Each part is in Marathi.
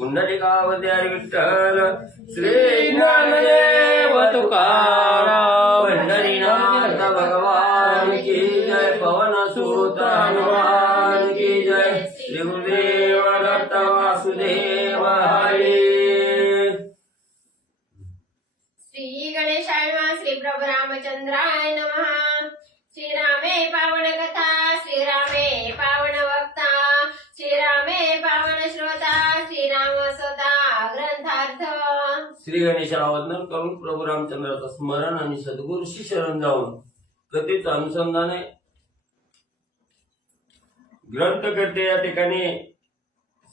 पुंडलिकावद्यारी विठ्ठल श्री ज्ञानदेव तुकाराम पंढरीनाथ भगवान की जय पवन सुत हनुमान की जय श्री गुरुदेव दत्त वासुदेव हरी श्री गणेशाय नमः श्री प्रभु रामचंद्राय नमः श्रीरामे पावन कथा श्रीरामे पावन वक्ता श्रीरामे पावन श्रोता श्रीराम स्वतः ग्रंथार्थ श्री गणेशाला वंदन करून प्रभू रामचंद्राचं स्मरण आणि सद्गुरूशी शरण जाऊन कथेचं अनुसंधान आहे. ग्रंथकर्ते या ठिकाणी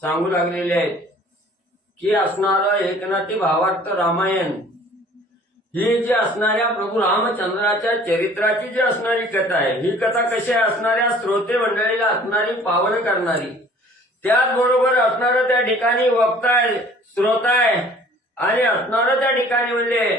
सांगू लागलेले आहेत की असणारं एकनाथी भावार्थ रामायण ही जी असणाऱ्या प्रभू रामचंद्राच्या चरित्राची जी असणारी कथा आहे, ही कथा कशी असणाऱ्या श्रोते मंडळीला असणारी पावन करणारी, त्याचबरोबर असणारं त्या ठिकाणी वक्ता आहे, श्रोता आहे आणि असणारं त्या ठिकाणी म्हणजे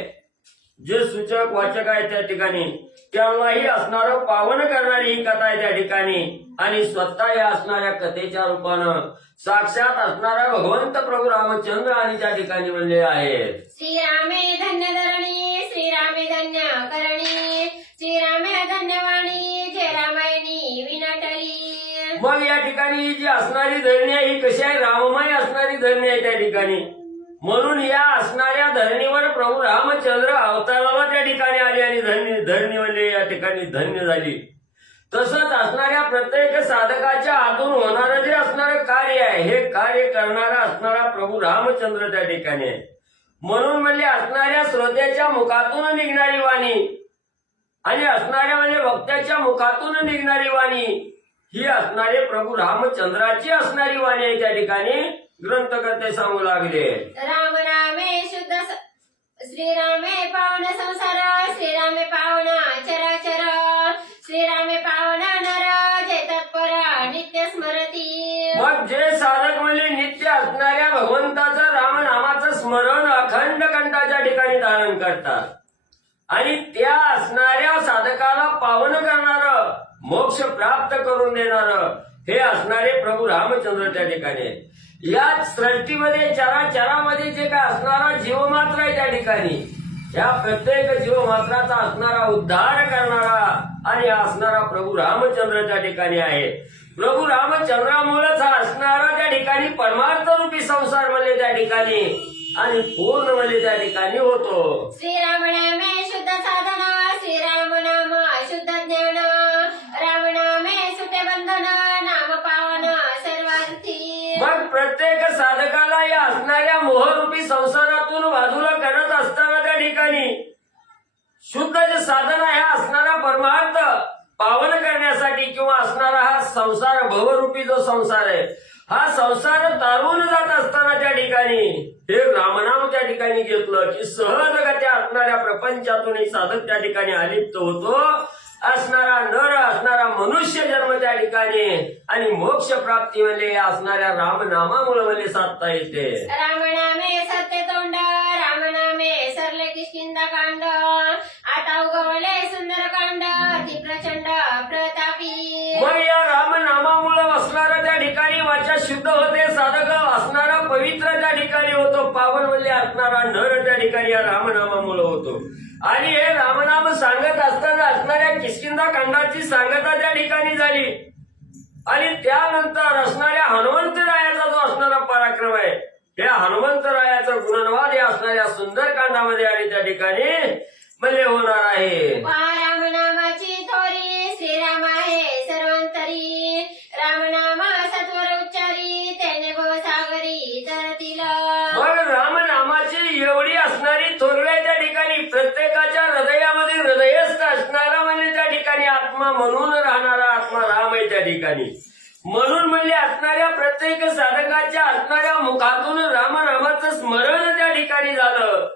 जे सूचक वाचक आहे त्या ठिकाणी त्यालाही असणारं पावन करणारी ही कथा आहे त्या ठिकाणी. आणि स्वतः या असणाऱ्या कथेच्या रूपानं साक्षात असणारा भगवंत प्रभू रामचंद्र आणि त्या ठिकाणी म्हणले आहेत. श्रीरामे धन्य धरणी श्रीरामे धन्य करणी श्रीरामे धन्यवाणी जय रामायणी विनटली. मग या ठिकाणी ही जी असणारी धरणी आहे ही कशी आहे, राममय असणारी धरणी आहे त्या ठिकाणी. म्हणून या असणाऱ्या धरणीवर प्रभू रामचंद्र अवताराला त्या ठिकाणी आले आणि धरणी म्हणजे या ठिकाणी धन्य झाली. तसंच असणाऱ्या प्रत्येक साधकाच्या हातून होणारं जे असणारं कार्य आहे हे कार्य करणारा असणारा प्रभू रामचंद्र त्या ठिकाणी आहे. म्हणून म्हणजे असणाऱ्या श्रोत्याच्या मुखातून निघणारी वाणी आणि असणाऱ्या म्हणजे भक्ताच्या मुखातून निघणारी वाणी ही असणारे प्रभू रामचंद्राची असणारी वाणी आहे त्या ठिकाणी ग्रंथकर्ते सांगू लागले. राम रामे शुद्ध श्रीरामे पावन संसार श्रीरामे पावन चराचर श्रीरामे पावन नर जय तत्पर नित्य स्मरती. मग जे साधक म्हणजे नित्य असणाऱ्या भगवंताचं रामनामाचं स्मरण अखंड कंठाच्या ठिकाणी धारण करतात आणि त्या असणाऱ्या साधकाला पावन करणारं मोक्ष प्राप्त करून देणारं हे असणारे प्रभू रामचंद्र त्या ठिकाणी. या सृष्टीमध्ये चराचरामध्ये जे काय असणारा जीवमात्र आहे त्या ठिकाणी या प्रत्येक जीवमात्राचा असणारा उद्धार करणारा आणि असणारा प्रभू रामचंद्र त्या ठिकाणी आहे. प्रभू रामचंद्रामुळेच हा असणारा त्या ठिकाणी परमार्थ रूपी संसार म्हणजे त्या ठिकाणी आणि पूर्ण म्हणजे त्या ठिकाणी होतो. श्रीराम नामे शुद्ध साधना श्रीराम नाम शुद्ध ज्ञान राम नामे सुटे बंधन नाम पावन सर्वार्थी. मग प्रत्येक साधकाला या असणाऱ्या मोहरूपी संसारातून बाजूला करत असताना त्या ठिकाणी शुद्ध जे साधन आहे हा असणारा परमार्थ पावन करण्यासाठी किंवा असणारा हा संसार भवरूपी जो संसार आहे हा संसार तारून जात असताना त्या ठिकाणी हे रामनाम त्या ठिकाणी घेतलं की सहजगत्या असणाऱ्या प्रपंचातून साधक त्या ठिकाणी अलिप्त होतो. असणारा नर असणारा मनुष्य जन्म त्या ठिकाणी आणि मोक्ष प्राप्ती म्हणजे असणाऱ्या रामनामामुळे म्हणजे साधता येते. राम नामे सत्य तोंड राम नामे सरले किष्किंदा कांड आता उगवले सुंदर कांड अति प्रचंड प्रतापी. मग या रामनामामुळे असणारा त्या ठिकाणी वाचा शुद्ध होते, साधक असणारा पवित्र त्या ठिकाणी होतो, पावन म्हणजे असणारा नर त्या ठिकाणी या रामनामामुळे होतो. आणि हे रामनाम सांगत असताना असणाऱ्या किष्किंधा खंडाची सांगता त्या ठिकाणी झाली आणि त्यानंतर असणाऱ्या हनुमंतरायाचा जो असणारा पराक्रम आहे या हनुमंतरायाचा गुणनवाद या असणाऱ्या सुंदर कांडामध्ये आणि त्या ठिकाणी म्हणजे होणार आहे. राम नामाची थोरी श्रीराम आहे सर्वांतरी रामनामा सत्वर उच्चारी त्याने भवसागरी तरतील. मग रामनामाची एवढी असणारी थोरवे त्या ठिकाणी प्रत्येकाच्या हृदयामध्ये हृदयस्थ असणारा म्हणजे त्या ठिकाणी आत्मा म्हणून राहणारा आत्मा राम आहे त्या ठिकाणी. म्हणून म्हणजे असणाऱ्या प्रत्येक साधकाच्या असणाऱ्या मुखातून रामनामाचं स्मरण त्या ठिकाणी झालं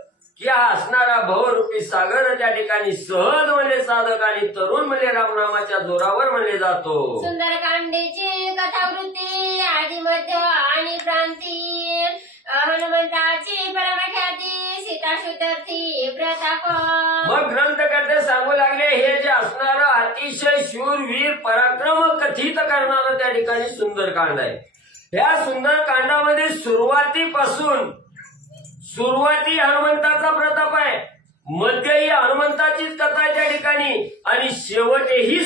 की हा असणारा भवरूपी सागर त्या ठिकाणी सहज म्हणजे साधक आणि तरुण म्हणजे रामनामाच्या जोरावर म्हणले जातो. सुंदर कांडेची कथावृत्ती आधी मध्य आणि प्रांती हनुमंताची परमख्याती सीता शुद्धर्थी प्रताप. मग ग्रंथकर्ते सांगू लागले हे जे असणारं अतिशय शूरवीर पराक्रम कथित करणारं त्या ठिकाणी सुंदरकांड आहे. ह्या सुंदरकांडामध्ये सुरुवाती हनुमंताचा प्रताप आहे, मध्य ही हनुमंताचीच कथा आहे त्या ठिकाणी, आणि शेवटही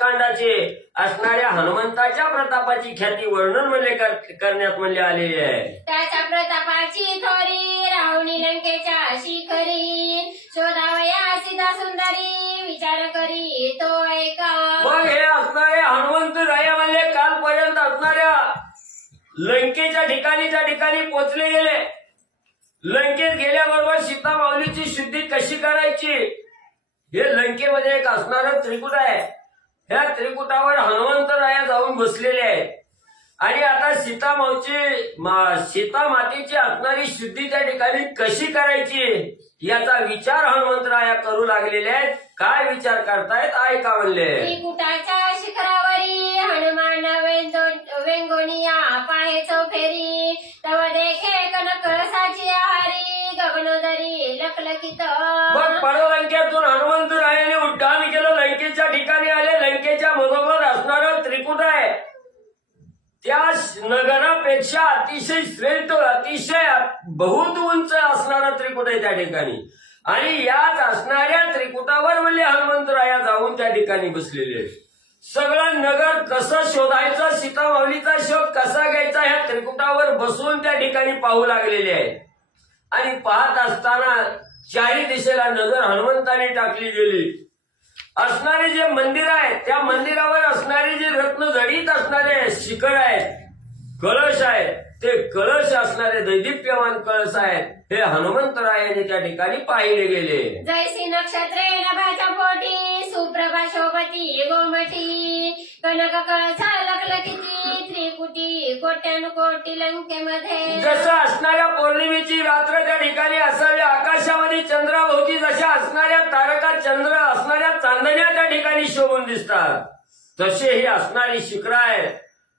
कांडाचे असणाऱ्या हनुमंताच्या प्रतापाची ख्याती वर्णन म्हणले करण्यात म्हणले आलेले आहे. त्याच्या प्रतापाची थोरी राहुणी लंकेच्या शिखरी, शोधावया सीता सुंदरी, विचार करी तो ऐका. मग हे असणारे हनुमंत राया म्हणले कालपर्यंत असणाऱ्या लंकेच्या त्या ठिकाणी पोचले गेले. लंकेत गेल्याबरोबर सीता माऊलीची शुद्धी कशी करायची, हे लंकेमध्ये एक असणारं त्रिकूट आहे. ह्या त्रिकुटावर हनुमंतराया जाऊन बसलेले आहेत, आणि आता सीता मातेची असणारी शुद्धी त्या ठिकाणी कशी करायची याचा विचार हनुमंतराया करू लागलेले आहेत. काय विचार करतायत ऐका म्हणले. त्रिकुटाच्या शिखरावरी हनुमान वेंगोनिया पाहे चौफेरी, तव देखे कनक कळसाची हारी, गगनोदरी लखलखित. मग परलंकेतून हनुमंतरायाने उड्डाण केलं, लंकेच्या ठिकाणी आले. लंकेच्या मधोमध असणारं त्रिकुट आहे, त्या नगरापेक्षा अतिशय श्रेष्ठ, अतिशय बहुत उंच असणारा त्रिकुट आहे त्या ठिकाणी, आणि याच असणाऱ्या त्रिकुटावर म्हणले हनुमंतराया जाऊन त्या ठिकाणी बसलेले. सगळं नगर कसं शोधायचं, सीता माऊलीचा शोध कसा घ्यायचा, ह्या त्रिकुटावर बसून त्या ठिकाणी पाहू लागलेले आहेत. आणि पाहत असताना चारी दिशेला नजर हनुमंताने टाकली गेली. असणारे जे मंदिर आहे त्या मंदिरावर असणारे जे रत्न जडित असणारे शिखर आहेत, कळश आहेत, ते कळश असणारे दैदिप्यमान कळश आहेत, हे हनुमंतरायाने त्या ठिकाणी पाहिले गेले. जैसी नक्षत्रे नभाच्या पोटी, सुप्रभा शोभती गोमठी, कनक कळसा लखलखिती, त्रिकुटी कोट्यानुकोटी लंकेमध्ये. जसं असणाऱ्या पौर्णिमेची रात्र त्या ठिकाणी असावी, आकाशामध्ये चंद्राभोवती जशा असणाऱ्या तारका, चंद्र असणाऱ्या चांदण्या त्या ठिकाणी शोभून दिसतात, तसे ही असणारी शिखर आहेत.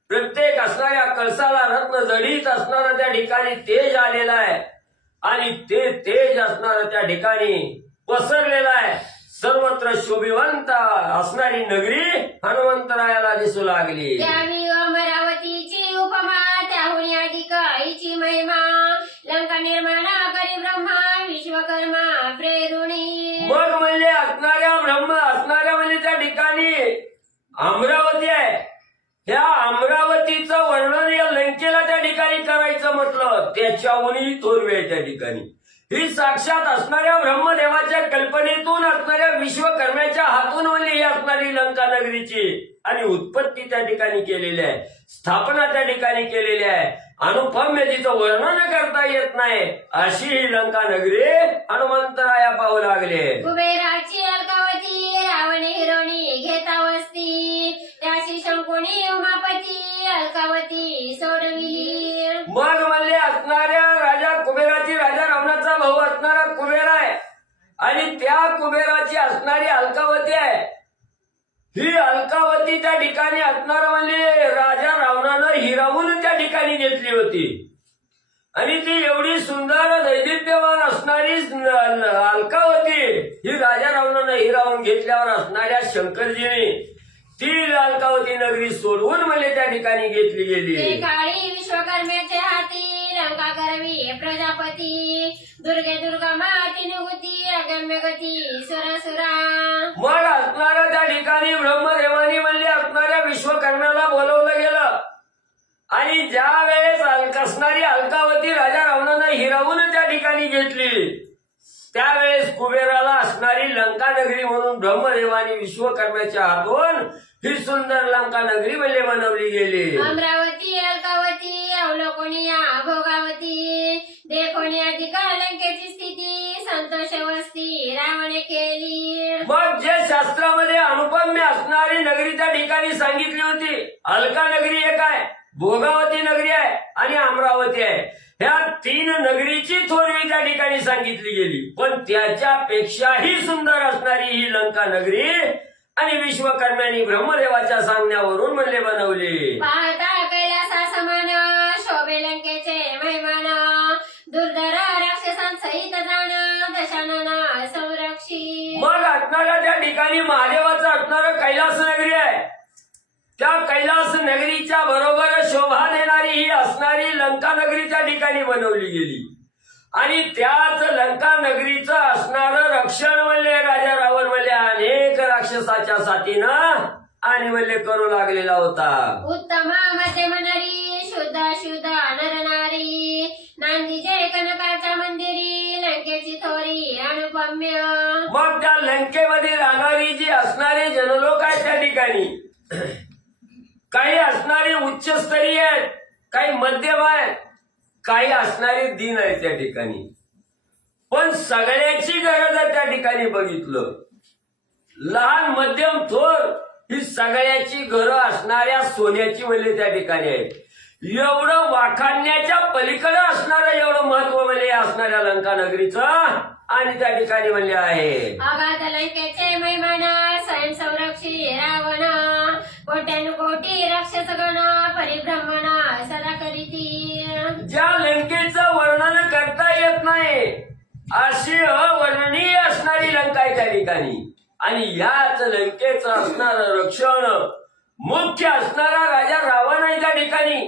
प्रत्येक असणाऱ्या कळसाला रत्न जडित असणारं त्या ठिकाणी तेज आलेलं आहे, आणि ते तेज असणारं त्या ठिकाणी पसरलेलं आहे. सर्वत्र शोभिवंत असणारी नगरी हनुमंतरायाला दिसू लागली. त्यावी अमरावतीची उपमा, त्याहून अधिक हिची महिमा, लंका निर्माण करी ब्रह्मा, विश्वकर्मा प्रेरुणी. मग म्हणजे असणाऱ्या म्हणजे त्या ठिकाणी अमरावती आहे. ह्या अमरावतीचं वर्णन या लंकेला त्या ठिकाणी करायचं म्हटलं, त्याच्याहूनही थोरवी आहे त्या ठिकाणी. ही साक्षात असणाऱ्या ब्रह्मदेवाच्या कल्पनेतून असणाऱ्या विश्वकर्म्याच्या हातून म्हणजे ही असणारी लंका नगरीची, आणि उत्पत्ती त्या ठिकाणी केलेली आहे, स्थापना त्या ठिकाणी केलेली आहे. अनुपम्य जिचं वर्णन करता येत नाही अशी ही लंका नगरी हनुमंतराया पाहू लागले. कुबेराची अलकावती, रावण हिरोणी घेता वस्ती, त्याशी शंकुनी उमापती, अलकावती सोडविली. मग म्हणले असणाऱ्या राजा रावणाचा भाऊ असणारा कुबेर आहे, आणि त्या कुबेराची असणारी अलकावती आहे. ही अलकावती त्या ठिकाणी असणारा म्हणजे राजा रावणानं हिरावून त्या ठिकाणी घेतली होती, आणि ती एवढी सुंदर दैदिप्यमान असणारी अलकावती ही राजा रावणानं हिरावून घेतल्यावर असणाऱ्या शंकरजीने ती अलकावती नगरी सोडवून म्हणजे त्या ठिकाणी घेतली गेली. काळी विश्वकर्म्याचे हाती, लंका करवी प्रजापती, दुर्गे दुर्गा माती निगुती, अगम्य गती सुरसुरा. मग असणाऱ्या त्या ठिकाणी ब्रह्मदेवानी म्हणले असणाऱ्या विश्वकर्म्याला बोलवलं गेलं, आणि ज्या वेळेस असणारी अलकावती राजा रावणानं हिरावून त्या ठिकाणी घेतली, त्यावेळेस कुबेराला असणारी लंका नगरी म्हणून ब्रह्मदेवानी विश्वकर्म्याच्या हातून ही सुंदर लंका नगरी म्हणजे बनवली गेली. अमरावती अलकावती, अवलोकनिया भोगावती, देखोनिया अधिका लंकेची स्थिती, संतोष वस्ती रावणे केली. मग जे शास्त्रामध्ये अनुपम्य असणारी नगरी त्या ठिकाणी सांगितली होती, अलका नगरी एक आहे, भोगावती नगरी आहे, आणि अमरावती आहे. ह्या तीन नगरीची थोरवी त्या ठिकाणी सांगितली गेली, पण त्याच्यापेक्षाही सुंदर असणारी ही लंका नगरी आणि विश्वकर्म्यांनी ब्रह्मदेवाच्या सांगण्यावरून म्हणले बनवले. पाहता कैलासा समान, शोभे लंकेचे महिमान, दुर्धर राक्षसांसहित जाण, दशानन संरक्षी. मग असणाऱ्या त्या ठिकाणी महादेवाचं असणारं कैलास नगरी आहे, त्या कैलास नगरीच्या बरोबर शोभा देणारी ही असणारी लंका नगरी त्या ठिकाणी बनवली गेली आणि त्याच लंका नगरीचं असणारं रक्षण म्हणले राजा रावण म्हणले अनेक राक्षसाच्या साथीनं आणि म्हणले करू लागलेला होता. उत्तम मते म्हणरी शुद्ध शुद्ध नर नारी नांदीचे कनकाच्या मंदिरी लंकेची थोरी अनुपम्य. मग त्या लंकेमध्ये राहणारी जी असणारे जनलोक आहेत त्या ठिकाणी काही असणारे उच्चस्तरीय आहेत, काही मध्यम आहेत, काही असणारे दीन आहेत त्या ठिकाणी. पण सगळ्याची गरज आहे त्या ठिकाणी बघितलं. लहान मध्यम थोर ही सगळ्याची घरं असणाऱ्या सोन्याची म्हणले त्या ठिकाणी आहेत. एवढं वाखाणण्याच्या पलीकडे असणारं एवढं महत्व म्हणले असणाऱ्या लंका नगरीचं आणि त्या ठिकाणी म्हणले आहे. अगाध लंकेचे मैमान स्वयं संरक्षी रावण कोट्यानुकोटी राक्षस गण परिभ्रमण सदा करीती. ज्या लंकेचं वर्णन करता येत नाही अशी अवर्णनीय असणारी लंका आहे त्या ठिकाणी आणि याच लंकेचं असणारं रक्षण मुख्य असणारा राजा रावण आहे त्या ठिकाणी.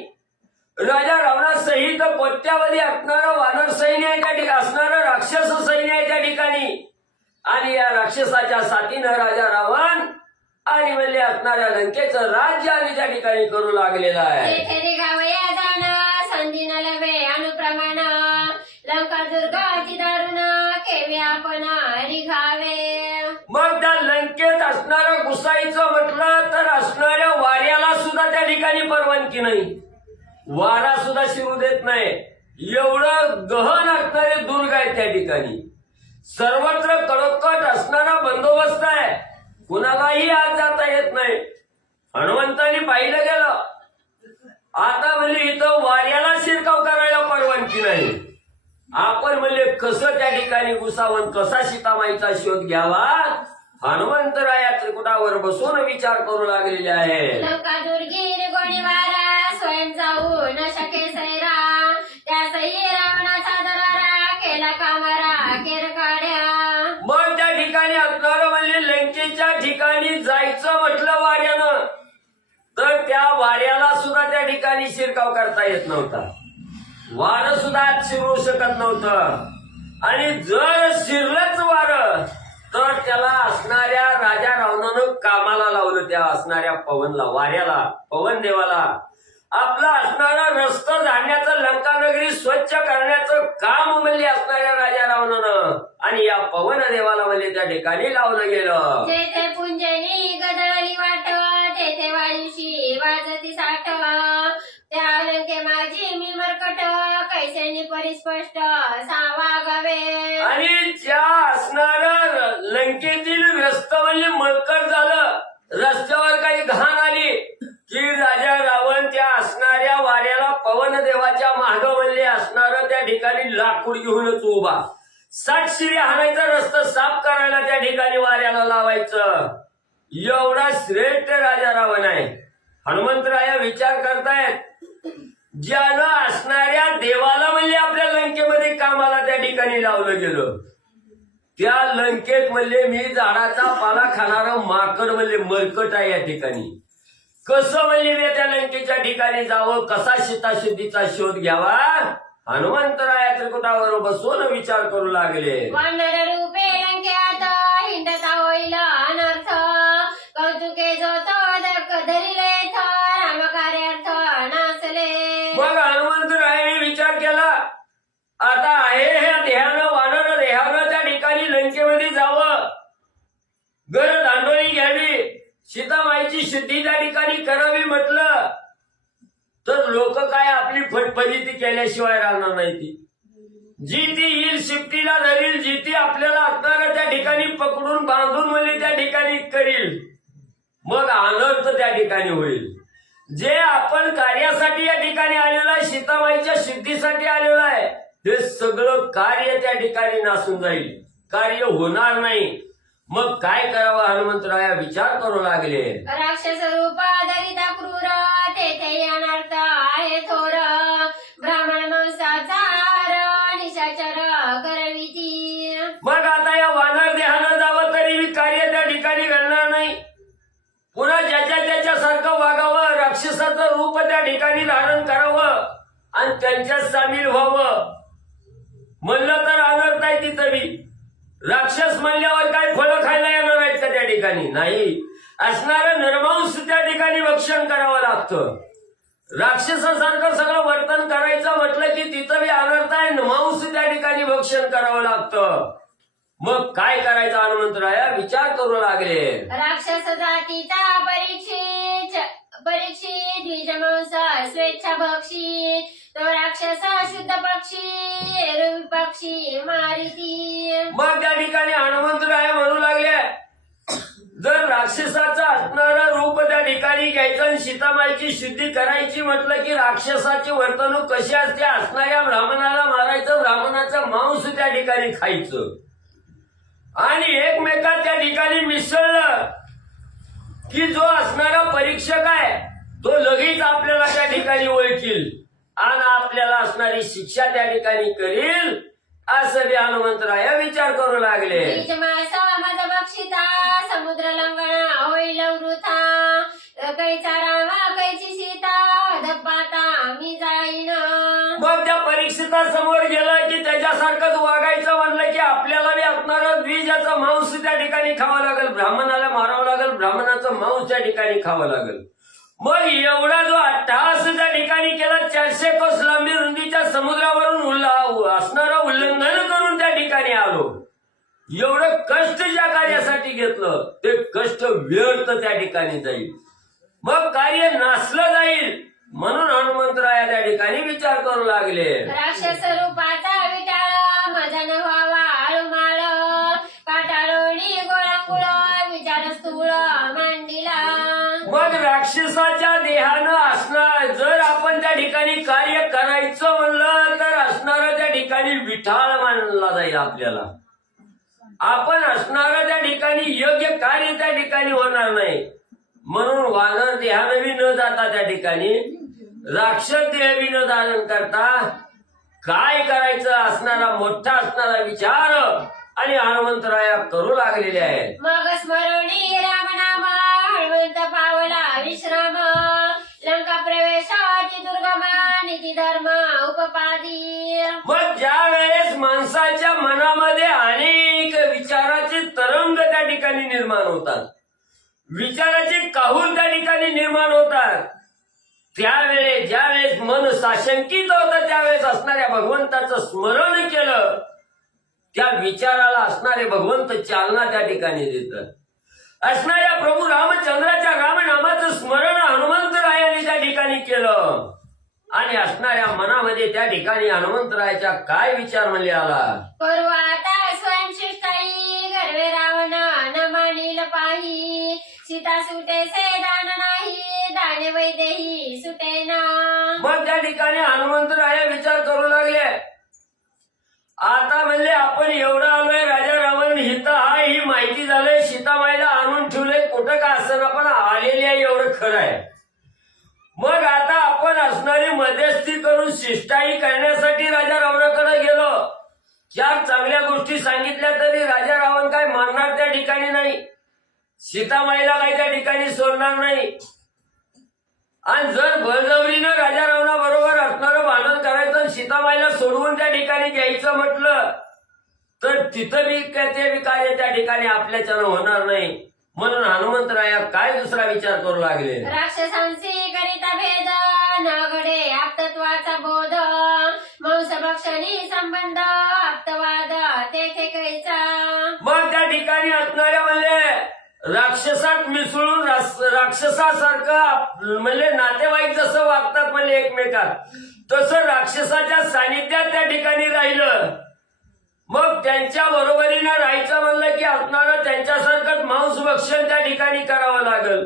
राजा रावणासहित कोट्यावधी असणारं वानर सैन्य आहे त्या ठिकाणी, असणारं राक्षस सैन्य आहे त्या ठिकाणी आणि या राक्षसाच्या साथीनं राजा रावण आणि म्हणले असणाऱ्या लंकेचं राज्य आणि त्या ठिकाणी करू लागलेलं आहे. तेथे रिघावया जाण संधी न लवे अनुप्रमाण लंका दुर्गाची दारुण केवे आपण रिघावे. मग त्या लंकेत असणारं घुसायचं म्हटलं तर असणाऱ्या वाऱ्याला सुद्धा त्या ठिकाणी परवानगी नाही. वारा सुद्धा शिरू देत नाही. एवढं गहन असणारे दुर्ग आहे त्या ठिकाणी. सर्वत्र कडोकट असणारा बंदोबस्त आहे. कुणालाही आत जाता येत नाही. हनुमंतांनी पाहिलं गेलं आता म्हणजे इथं वाऱ्याला शिरकाव करायला परवानगी नाही. आपण म्हणजे कसं त्या ठिकाणी घुसावून कसा सीतामाईचा शोध घ्यावा हनुमंतराया त्रिकुटावर बसून विचार करू लागलेले आहे. लंका दुर्गीर गोणीवारा स्वयं जाऊ न शके सैरा त्या सही रावणाचा दरारा केला कामारा केर काढ्या. मग त्या ठिकाणी असणारं म्हणजे लंकेच्या ठिकाणी जायचं म्हटलं वाऱ्यानं तर त्या वाऱ्याला सुद्धा त्या ठिकाणी शिरकाव करता येत नव्हता. वारं सुद्धा आत शिरू शकत नव्हतं आणि जर शिरलंच वारं तर त्याला असणाऱ्या राजा रावणानं कामाला लावलं. त्या असणाऱ्या पवनला वाऱ्याला पवन देवाला आपलं असणारं रस्तं झाडण्याचं लंका नगरी स्वच्छ करण्याचं काम म्हणले असणाऱ्या राजा रावणानं आणि या पवन देवाला म्हणजे त्या ठिकाणी लावलं गेलं. जेथे पुंजनी गदळली वाट तेथे वायुशी वाजती साठ त्या लंके माझी मी मरकट कैसेनी परिस्पष्ट सावागावे. आणि ज्या असणारं लंकेतील रस्ता म्हणजे मळकट झालं रस्त्यावर काही घाण आली की राजा रावण त्या असणाऱ्या वाऱ्याला पवन देवाच्या माग म्हणले असणारं त्या ठिकाणी लाकूड घेऊनच उभा 60 शिऱ्या हाणायचा रस्ता साफ करायला त्या ठिकाणी वाऱ्याला लावायचं. एवढा श्रेष्ठ राजा रावण आहे. हनुमंतराया विचार करतायत ज्यानं असणाऱ्या देवाला म्हणले आपल्या लंकेमध्ये कामाला त्या ठिकाणी लावलं गेलं. त्या लंकेत म्हणले मी झाडाचा पाला खाणारं माकड म्हणले मरकट आहे या ठिकाणी. कसं म्हणले मी त्या लंकेच्या ठिकाणी जावं कसा सीताशुद्धीचा शोध घ्यावा हनुमंतराया त्रिकुटावर बसून विचार करू लागले. वानर रूपे लंकेत हिंडता होईल अनर्थ कौतुके जो तो धरिले राम कार्यार्थ नाचले. मग हनुमंतरायाने विचार केला आता आहे हे देहानं वानर देहानं त्या ठिकाणी लंकेमध्ये जावं घर दांडोळी घ्यावी सीतामाईची शुद्धी त्या ठिकाणी करावी म्हटलं तर लोक काय आपली फटफटीती केल्याशिवाय राहणार नाही. ती जी ती येईल शिफ्टीला धरील जी ती आपल्याला असणाऱ्या त्या ठिकाणी पकडून बांधून म्हणजे त्या ठिकाणी करील मग अनर्थ त्या ठिकाणी होईल. जे आपण कार्यासाठी या ठिकाणी आलेलो आहे सीतामाईच्या सिद्धीसाठी आलेलो आहे हे सगळं कार्य त्या ठिकाणी नासून जाईल. कार्य होणार नाही. मग काय करावं हनुमंतराया विचार करू लागले. राक्षस रूप दरिता क्रूर तेथे अनर्थ आहे थोर ब्राह्मण मांसाचा निशाचर करविती. मग आता या वानर देहानं जावं तरी कार्य त्या ठिकाणी घडणार नाही. पुन्हा ज्याच्यासारखं वागावं, राक्षसाचं रूप त्या ठिकाणी धारण करावं आणि त्यांच्यात सामील व्हावं म्हणलं तर अनर्थ आहे तिथं बी. राक्षस म्हणल्यावर काय फळं खायला येणार आहेत का त्या ठिकाणी? नाही. असणारं नरमांस त्या ठिकाणी भक्षण करावं लागतं. राक्षसासारखं सगळं वर्तन करायचं म्हटलं की तिथं बी अनर्थ आहे. मांस त्या ठिकाणी भक्षण करावं लागतं. मग काय करायचं हनुमंतराया विचार करू लागले. राक्षस जातीचा परीक्षित द्विजमांस स्वेच्छा भक्षी तो राक्षस शुद्ध पक्षी पक्षी मारिती. मग त्या ठिकाणी हनुमंतराया म्हणू लागले, जर राक्षसाचं असणारं रूप त्या ठिकाणी घ्यायचं आणि सीतामाईची शुद्धी करायची म्हटलं की राक्षसाची वर्तणूक कशी असते? असणाऱ्या ब्राह्मणाला मारायचं, ब्राह्मणाचं मांस त्या ठिकाणी खायचं आणि एकमेकात त्या ठिकाणी मिसळलं की जो असणारा परीक्षक आहे तो लगेच आपल्याला त्या ठिकाणी ओळखील आणि आपल्याला असणारी शिक्षा त्या ठिकाणी करील. असं बी हनुमंतराया विचार करू लागले. द्विजमांस माझ बक्षिता समुद्र लंघना होईल वृथा कैचा रामा कैची सीता धपाता मी जाईन. मग त्या परीक्षितासमोर गेलं की त्याच्यासारखंच वागायचं म्हणलं की आपल्याला बी असणारं द्विजाचं मांस त्या ठिकाणी खावं लागेल, ब्राह्मणाला मारावं लागेल, ब्राह्मणाचं मांस त्या ठिकाणी खावं लागेल. मग एवढा जो अट्टहास त्या ठिकाणी केला, 400 कोस लांबी रुंदीच्या समुद्रावरून असणारं उल्लंघन करून त्या ठिकाणी आलो. एवढं कष्ट ज्या कार्यासाठी घेतलं ते कष्ट व्यर्थ त्या ठिकाणी जाईल, मग कार्य नासलं जाईल. म्हणून हनुमंतराया त्या ठिकाणी विचार करू लागले. राक्षस रूपाचा विटाळ मजा न व्हावा आळूमाळ काटाळोणी गोळांगुळ विचार स्थूळ मांडिला. मग राक्षसाच्या देहानं असणार जर आपण त्या ठिकाणी कार्य करायचं म्हणलं तर असणारं त्या ठिकाणी विठाळ मानला जाईल आपल्याला. आपण असणारं त्या ठिकाणी योग्य कार्य त्या ठिकाणी होणार नाही. म्हणून वानर देहानं बी न जाता त्या ठिकाणी राक्षस देह बी न धारण करता काय करायचं असणारा मोठा असणारा विचार आणि हनुमंतराया करू लागलेले आहेत. मग स्मरणी रामनाम हळवंत पावला विश्राम लंका प्रवेशाची दुर्गमा नीती धर्म उपपादी. मग ज्या वेळेस माणसाच्या मनामध्ये अनेक विचाराचे तरंग त्या ठिकाणी निर्माण होतात, विचाराचे काहूर त्या ठिकाणी निर्माण होतात, त्यावेळेस ज्यावेळेस मन साशंकित होतं त्यावेळेस असणाऱ्या भगवंताचं स्मरण केलं, त्या विचाराला असणारे भगवंत चालना त्या ठिकाणी देतात. असणाऱ्या प्रभू रामचंद्राच्या रामनामाचं स्मरण हनुमंतरायाने त्या ठिकाणी केलं आणि असणाऱ्या मनामध्ये त्या ठिकाणी हनुमंतरायाच्या काय विचार म्हणले आला. करू आता स्वयंशिष्टाई गर्वे रावण न मानिल पाही सीता सुटे से दान नाही दाने वैदेही सुटे ना. मग त्या ठिकाणी हनुमंतराया विचार करू लागले. आता म्हणले आपण एवढं आलोय, राजा रावण हित आहे ही माहिती झालंय, सीतामाईला आणून ठेवलंय, कुठं का असताना पण आलेली आहे एवढं खरं आहे. मग आता आपण असणारी मध्यस्थी करून शिष्टाई करण्यासाठी राजा रावणाकडे गेलो. 4 चांगल्या गोष्टी सांगितल्या तरी राजा रावण काय मानणार त्या ठिकाणी नाही, सीतामाईला काही त्या ठिकाणी सोडणार नाही. आणि जर बळजबरीनं राजा रावणा बरोबर असणारं भांडण करायचं, सीतामाईला सोडवून त्या ठिकाणी घ्यायचं म्हटलं तर तिथं बी ते कार्य त्या ठिकाणी आपल्याच्यानं होणार नाही. म्हणून हनुमंतराया काय दुसरा विचार करू लागले. राक्षसांशी करिता भेद न घडे आप्तत्वाचा बोध मांस भक्षणी संबंध आप्तवाद तेथे कैचा. मग त्या ठिकाणी असणाऱ्या म्हणजे राक्षसात मिसळून राक्षसासारखं म्हणजे नातेवाईक जसं वागतात म्हणजे एकमेकात, तसं राक्षसाच्या सानिध्यात त्या ठिकाणी राहिलं. मग त्यांच्या बरोबरीनं राहायचं म्हणलं की असणारं त्यांच्यासारखंच मांस भक्षण त्या ठिकाणी करावं लागल,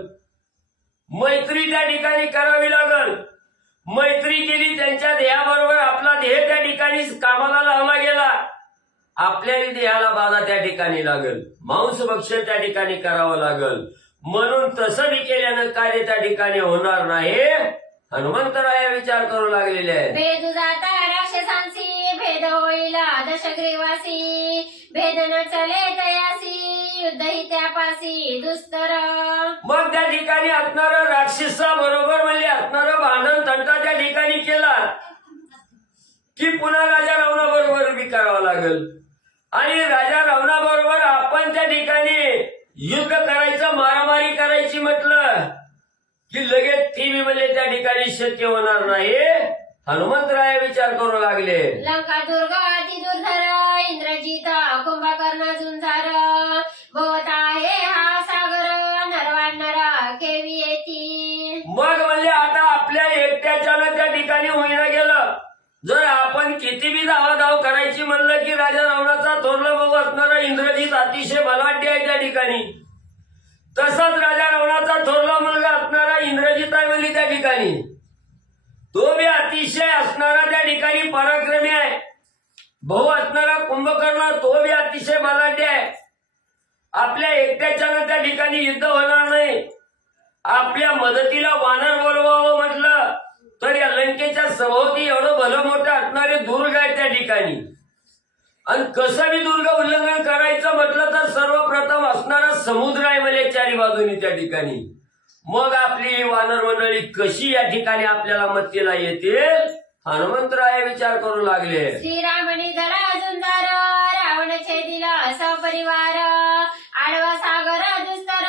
मैत्री त्या ठिकाणी करावी लागल. मैत्री केली त्यांच्या देहाबरोबर, आपला देह त्या ठिकाणी कामाला लावला गेला, आपल्याही देहाला बाधा त्या ठिकाणी लागल, मांस भक्षण त्या ठिकाणी करावं लागल. म्हणून तसं बी केल्यानं कार्य त्या ठिकाणी होणार नाही. हनुमंतराया विचार करू लागलेले आहेत. भेद जाता राक्षसांशी भेद होईल दशग्रीवासी भेद न चले तयासी युद्ध ही त्यापासी दुस्तर. मग त्या ठिकाणी असणारं राक्षसा बरोबर म्हणजे असणारं भांडण तंटा त्या ठिकाणी केला की पुन्हा राजा रावणाबरोबर बी करावं लागेल. आणि राजा रावणाबरोबर आपण त्या ठिकाणी युद्ध करायचं, मारामारी करायची म्हटलं की लगेच ती बी म्हणजे त्या ठिकाणी शक्य होणार नाही. हनुमंतराय विचार करू लागले. लंका दुर्ग अति दुर्धर, इंद्रजित कुंभकर्ण झुंजार. भोवत आहे हा सागर, नरवानर केवी येती. मग म्हणजे आता आपल्या एकट्याच्यानं त्या ठिकाणी होईना गेलं. जर आपण किती बी धावाधाव करायची म्हणलं की राजा रावणाचा थोरला भाऊ असणारा इंद्रजित अतिशय बलाढ्य आहे त्या ठिकाणी. तसंच राजा रावणाचा थोरला मुलगा असणारा इंद्रजित आहे म्हणजे त्या ठिकाणी तो बी अतिशय असणारा त्या ठिकाणी पराक्रमी आहे. भाऊ असणारा कुंभकर्ण तो बी अतिशय बलाढ्य आहे. आपल्या एकट्याच्यानं त्या ठिकाणी युद्ध होणार नाही. आपल्या मदतीला वानर बोलवावं म्हटलं तर या लंकेच्या सभोवती एवढं भलं मोठं असणारे दुर्ग आहे त्या ठिकाणी. आणि कसं बी दुर्ग उल्लंघन करायचं म्हटलं तर सर्वप्रथम असणारा समुद्र आहे म्हणजे चारी बाजूनी त्या ठिकाणी. मग आपली वानर मंडळी कशी या ठिकाणी आपल्याला मदतीला येते. हनुमंतराय विचार करू लागले. श्रीरामनी धरा झुंजार, रावण छेदिला सपरिवार. आडवा सागर दुस्तर,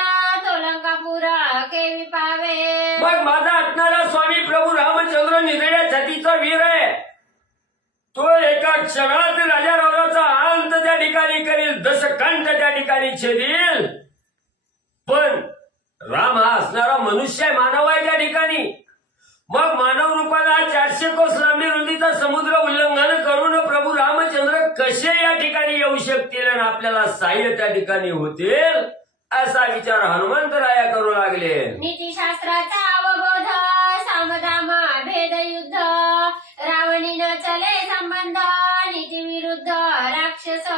तो लंकापूर केवी पावे. मग माझा असणारा स्वामी प्रभू रामचंद्र निधड्या छातीचा वीर आहे. तो एका क्षणात राजा रावणाचा अंत त्या ठिकाणी करील, दशकंठ त्या ठिकाणी छेदील. पण राम हा असणारा मनुष्य मानव आहे त्या ठिकाणी. मग मानव रूपाला 400 कोस लांबी रुंदीचा समुद्र उल्लंघन करून प्रभू रामचंद्र कसे या ठिकाणी येऊ शकतील आणि आपल्याला सहाय्य त्या ठिकाणी होतील असा विचार हनुमंतराया करू लागले. नीतिशास्त्राचा अवबोध, सामदाम भेद युद्ध. रावणीनं चले संबंध, नीती विरुद्ध राक्षस.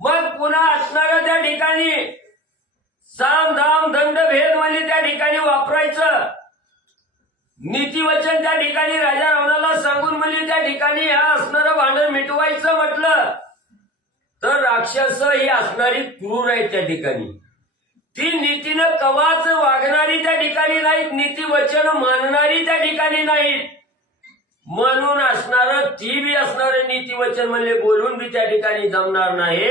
मग पुन्हा असणारं त्या ठिकाणी साम दाम दंड भेद म्हणजे त्या ठिकाणी वापरायचं. नीतिवचन त्या ठिकाणी राजा रावणाला सांगून म्हणजे त्या ठिकाणी ह्या असणारं भांडण मिटवायचं म्हटलं तर राक्षस ही असणारी क्रूर आहे त्या ठिकाणी. ती नीतीनं कवाच वागणारी त्या ठिकाणी नाहीत, नीतिवचन मानणारी त्या ठिकाणी नाहीत. म्हणून असणारं ती बी असणारे नीतिवचन म्हणजे बोलून बी त्या ठिकाणी जमणार नाही.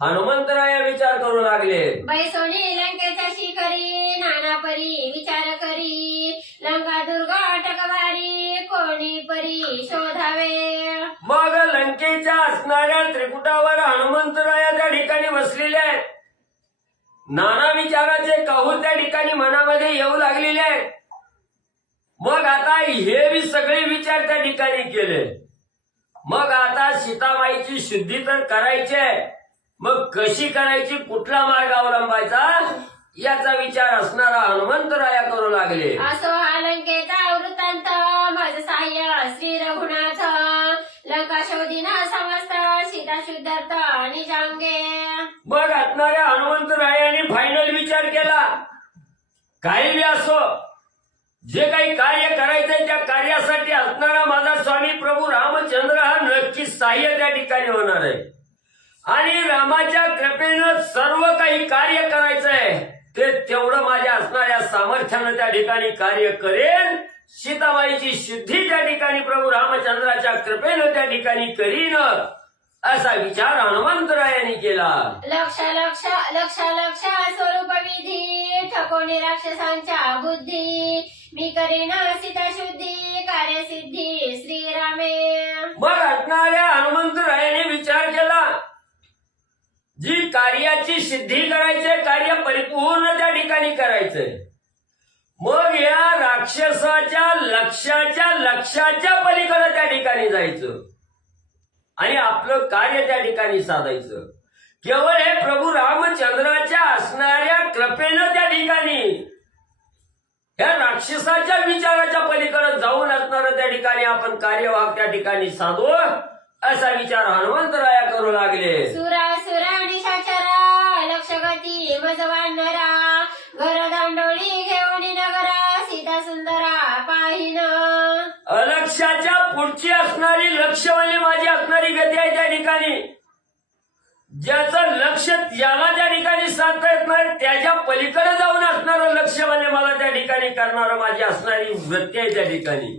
हनुमंतराया विचार करू लागले. बैसोनी लंकेच्या शिखरी, नाना परी विचार करी. लंका दुर्ग अटकवारी, कोणी परी शोधावे. मग लंकेच्या असणाऱ्या त्रिकुटावर हनुमंतराया त्या ठिकाणी बसलेले आहेत. नाना विचाराचे कहून त्या ठिकाणी मनामध्ये येऊ लागलेले आहेत. मग आता हे बी सगळे विचार त्या ठिकाणी केले. मग आता सीताबाईची शुद्धी तर करायची आहे. मग कशी करायची, कुठला मार्ग अवलंबायचा याचा विचार असणारा हनुमंतराया करू लागले. असो हा लंकेचा वृत्तांत, माझ सहाय्य श्री रघुनाथ. लंका शोधीन समस्त, सीता शुद्धार्थ निजांगे. मग असणाऱ्या हनुमंतरायाने फायनल विचार केला. काही बी असो, जे काही कार्य करायचंय त्या कार्यासाठी असणारा माझा स्वामी प्रभू रामचंद्र हा नक्की सहाय्य त्या ठिकाणी होणार आहे. आणि रामाच्या कृपेनं सर्व काही कार्य करायचंय ते तेवढं माझ्या असणाऱ्या सामर्थ्यानं त्या ठिकाणी कार्य करेन. सीताबाईची शुद्धी त्या ठिकाणी प्रभू रामचंद्राच्या कृपेनं त्या ठिकाणी करीन असा विचार हनुमंतरायाने केला. लक्ष लक्ष लक्ष लक्ष स्वरूप विधी, ठकोनी राक्षसांच्या बुद्धी. मी करीन सीता शुद्धी, कार्यसिद्धी श्रीरामे. मग असणाऱ्या हनुमंतरायाने विचार केला, जी कार्याची सिद्धी करायचंय, कार्य परिपूर्ण त्या ठिकाणी करायचंय. मग या राक्षसाच्या लक्षाच्या पलीकडे त्या ठिकाणी जायचं आणि आपलं कार्य त्या ठिकाणी साधायचं. केवळ हे प्रभू रामचंद्राच्या असणाऱ्या कृपेनं त्या ठिकाणी या राक्षसाच्या विचाराच्या पलीकडे जाऊन असणारं त्या ठिकाणी आपण कार्यवाह त्या ठिकाणी साधू असा विचार हनुमंतराया करू लागले. सुरा सुरा निशाचरा, लक्ष गती मजवानरा. घर दांडोळी घेऊन नगरा, सीता सुंदरा पाहिन. अलक्षाच्या पुढची असणारी लक्ष्यवाली माझी असणारी गती आहे त्या ठिकाणी. ज्याचं लक्ष याला त्या ठिकाणी साधता येत नाही त्याच्या पलीकडे जाऊन असणारं लक्ष म्हणजे मला त्या ठिकाणी करणारं माझी असणारी वृत्ती आहे त्या ठिकाणी.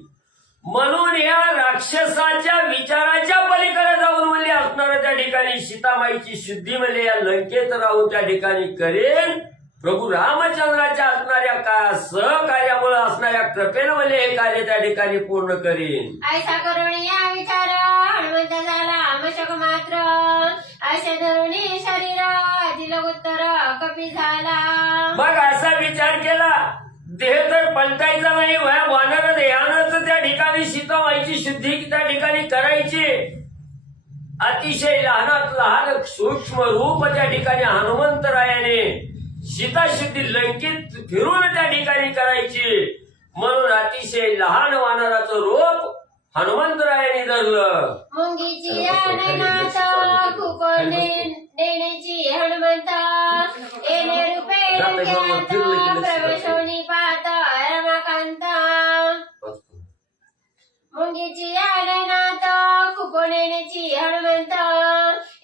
म्हणून या राक्षसाच्या विचाराच्या पलीकडे जाऊन म्हणजे असणारं त्या ठिकाणी सीतामाईची शुद्धी म्हणजे या लंकेत राहून त्या ठिकाणी करेन. प्रभू रामचंद्राच्या असणाऱ्या सहकार्यामुळे असणाऱ्या कृपेनं म्हणजे हे कार्य त्या ठिकाणी पूर्ण करीन. ऐसा करून या विचार हनुमंत झाला मशक मात्र असे धरुणी शरीर दिल उत्तर कपी झाला. मग असा विचार केला देह तर पलटायचा नाही वानर देहानच त्या ठिकाणी सीतामाईची शुद्धी त्या ठिकाणी करायची. अतिशय लहानात लहान सूक्ष्म रूप त्या ठिकाणी हनुमंतरायाने सीताशुद्धी लंकेत फिरून त्या ठिकाणी करायची. म्हणून अतिशय लहान वानराचं रूप हनुमंतरायाने धरलं. मुंगीची आननाथ खूप नेण्याची हनुमंत येणे रूपे लंकेत प्रवेशोनी पाहत रमाकांत. मुंगीची आननाथ खूप नेण्याची हनुमंत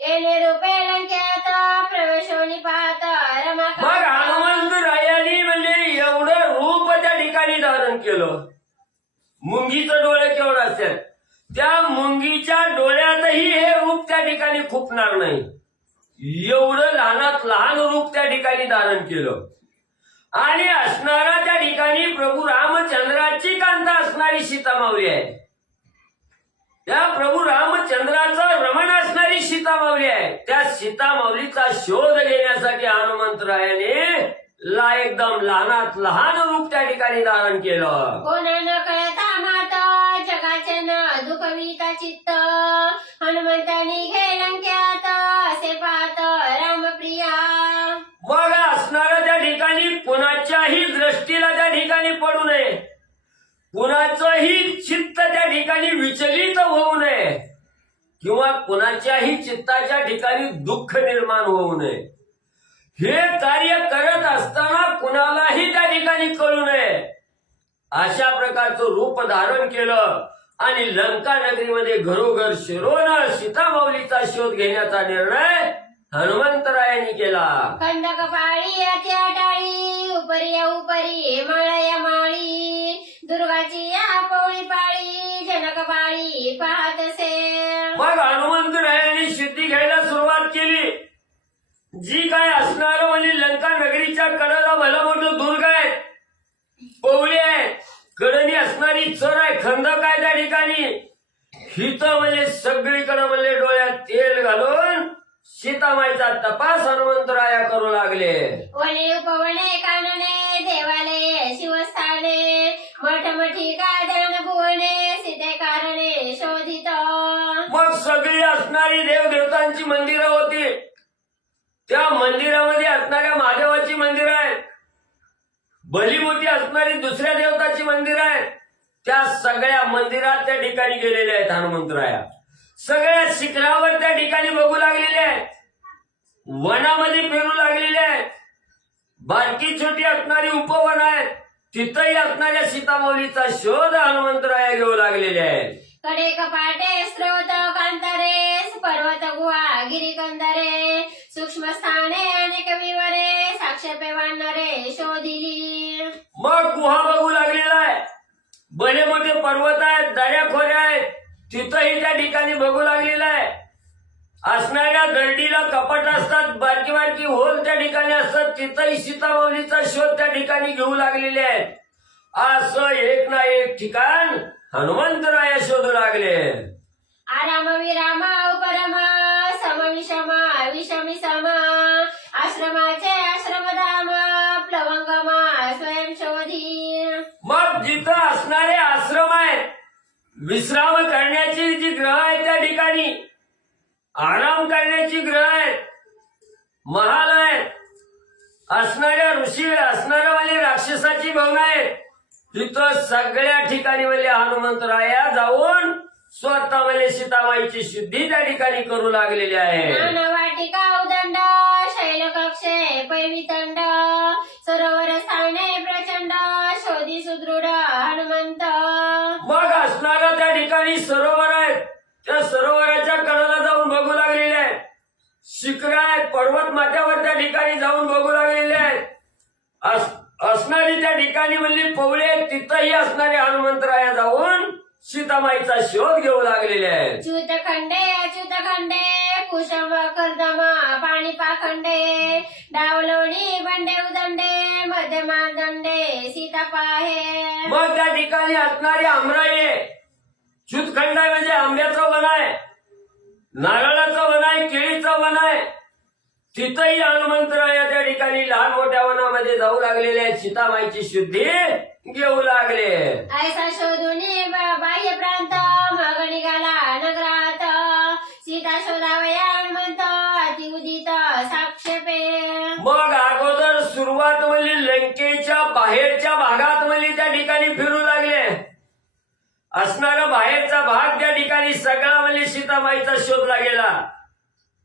येणे रूपे लंकेत प्रवेशोनी पाहत रमाकांत. मग हनुमंतरायांनी म्हणजे एवढं रूप त्या ठिकाणी धारण केलं. मुंगीचं डोळे केवढं असतात त्या मुंगीच्या डोळ्यातही हे रूप त्या ठिकाणी खुपणार नाही एवढं लहानात लहान रूप त्या ठिकाणी धारण केलं. आणि असणारा त्या ठिकाणी प्रभू रामचंद्राची कांता असणारी सीतामावली आहे. त्या प्रभू रामचंद्राचं रमण असणारी सीतामावली आहे. त्या सीतामावलीचा शोध घेण्यासाठी हनुमंतरायाने एकदम लहानात लहान रूप त्या ठिकाणी धारण केलं. कोणा न कळता मात जगाचे न दुखविता चित्त हनुमंतानी घे लंक्यात असे पाहत रामप्रिया. मग असणारं त्या ठिकाणी कुणाच्याही दृष्टीला त्या ठिकाणी पडू नये कुणाचंही चित्त त्या ठिकाणी विचलित होऊ नये किंवा कुणाच्याही चित्ताच्या ठिकाणी दुःख निर्माण होऊ नये. हे कार्य करत असताना कुणालाही त्या ठिकाणी कळू नये अशा प्रकारचं रूप धारण केलं. आणि लंका नगरीमध्ये घरोघर शिरोन सीतामाऊलीचा शोध घेण्याचा निर्णय हनुमंतरायांनी केला. खंड कपाळी अत्या टाळी उपरी उपरी माळया माळी दुर्गाची या पोळी पाळी जनक बाळी पाहतसे. मग हनुमंतरायांनी शुद्धी घ्यायला सुरुवात केली. जी काय असणार म्हणजे लंका नगरीच्या कडेला भलं मोठं दुर्ग आहे पोवळी आहे कडनी असणारी चर आहे खंदक आहे त्या ठिकाणी. हिथं म्हणजे सगळीकडे म्हणजे डोळ्यात तेल घालून सीतामाईचा तपास हनुमंतराया करू लागले. वने उपवने कानने देवालये शिवस्थाने मठमठी कादन भुवने सीते कारणे शोधित. मग सगळी असणारी देवदेवतांची मंदिरं होती. त्या मंदिरामध्ये असणाऱ्या महादेवाची मंदिरं आहेत भली मोठी असणारी दुसऱ्या देवताची मंदिरं आहेत. त्या सगळ्या मंदिरात त्या ठिकाणी गेलेले आहेत हनुमंतराया. सगळ्या शिखरावर त्या ठिकाणी बघू लागलेले आहेत वनामध्ये फिरू लागलेले आहेत. बारकी छोटी असणारी उपवन आहेत तिथंही असणाऱ्या सीतामाऊलीचा शोध हनुमंतराया घेऊ लागलेले आहेत. कडे कपाटे स्रोत कांतारे पर्वत गुहा गिरी कंदरे सूक्ष्म स्थाने अनेक विवरे साक्षेपे वाढणारे शोधिली. मग गुहा बघू लागलेला आहे भले मोठे पर्वत आहेत दऱ्या खोऱ्या आहेत तिथंही त्या ठिकाणी बघू लागलेला आहे. असणाऱ्या दरडीला कपाट असतात बारकी बारकी होल त्या ठिकाणी असतात तिथंही सीतामाऊलीचा शोध त्या ठिकाणी घेऊ लागलेले आहेत. असं एक ना एक ठिकाण हनुमंतराया शोधू लागले. आराम विराम उपरम सम विषम विषमी सम आश्रमाचे आश्रमधाम प्लवंगम स्वयं शोधी. मग जिथं असणारे आश्रम आहेत विश्राम करण्याची जी ग्रह आहेत त्या ठिकाणी आराम करण्याची ग्रह आहेत महाल आहेत असणाऱ्या ऋषी असणाऱ्या वाले राक्षसाची भवन आहेत तिथं सगळ्या ठिकाणी म्हणजे हनुमंतराया जाऊन स्वतः म्हणजे सीतामाईची शुद्धी त्या ठिकाणी करू लागलेली आहे. वाटिका उदंड शैलकक्षे पैवितंड सरोवर स्थाने प्रचंड शोधी सुदृढ हनुमंत. मग असणारा त्या ठिकाणी सरोवर आहेत त्या सरोवराच्या कडेला जाऊन बघू लागलेले आहेत. ठिकाणी जाऊन बघू लागलेले आहेत. असणारी त्या ठिकाणी म्हणली पवळे, तिथंही असणारे हनुमंतराया जाऊन सीतामाईचा शोध घेऊ लागलेले आहेत. अच्युतखंडे कुशम कर्दमा पाणी पाखंडे डावलोणी बंडे उदंडे मध्यमादंडे सीता पाहे. मग त्या ठिकाणी असणारी आमराई च्युतखंड आहे, म्हणजे आंब्याचं वन आहे, नारळाचं वन आहे, केळीचं वन आहे. तिथंही हनुमंतराया त्या ठिकाणी लहान मोठ्या वनामध्ये जाऊ लागलेले आहेत, सीतामाईची शुद्धी घेऊ लागले. ऐसा शोधुनी बाह्य प्रांत मग निघाला नगरात सीता शोधावया हनुमंत अति उदित साक्षेपे. मग अगोदर सुरुवात म्हणजे लंकेच्या बाहेरच्या भागात म्हणजे त्या ठिकाणी फिरू लागले. असणारा बाहेरचा भाग त्या ठिकाणी सगळा म्हणजे सीतामाईचा शोधला गेला.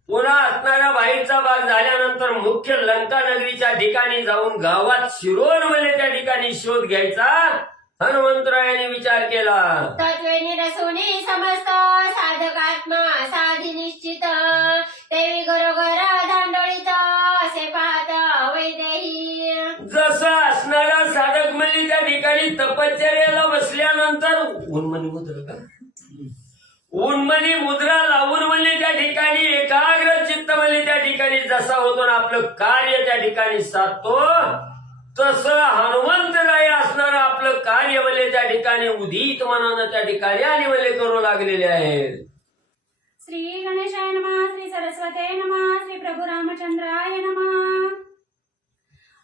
पुन्हा असणारा बाहेरचा भाग झाल्यानंतर मुख्य लंका नगरीच्या ठिकाणी जाऊन गावात शिरोन म्हणजे त्या ठिकाणी शोध घ्यायचा हनुमंतरायाने विचार केला. तत्वे निरसुनी समस्त साधकात्मा साधी निश्चित देवी घरोघर धांडोळीत असे पाहत वैदेही. जसं असणारा साधक म्हणजे त्या ठिकाणी तपश्चर्याला बसल्यानंतर उन्मनी मुद्रा लावून म्हणजे त्या ठिकाणी एकाग्र चित्त म्हणजे त्या ठिकाणी जसा होतो ना आपलं कार्य त्या ठिकाणी साधतो, तसं हनुमंतराय असणारं आपलं कार्य म्हणजे त्या ठिकाणी उदित मनानं त्या ठिकाणी आणि म्हणजे करू लागलेले आहेत. श्री गणेशाय नमः, श्री सरस्वते नमः, श्री प्रभू रामचंद्राय नमः.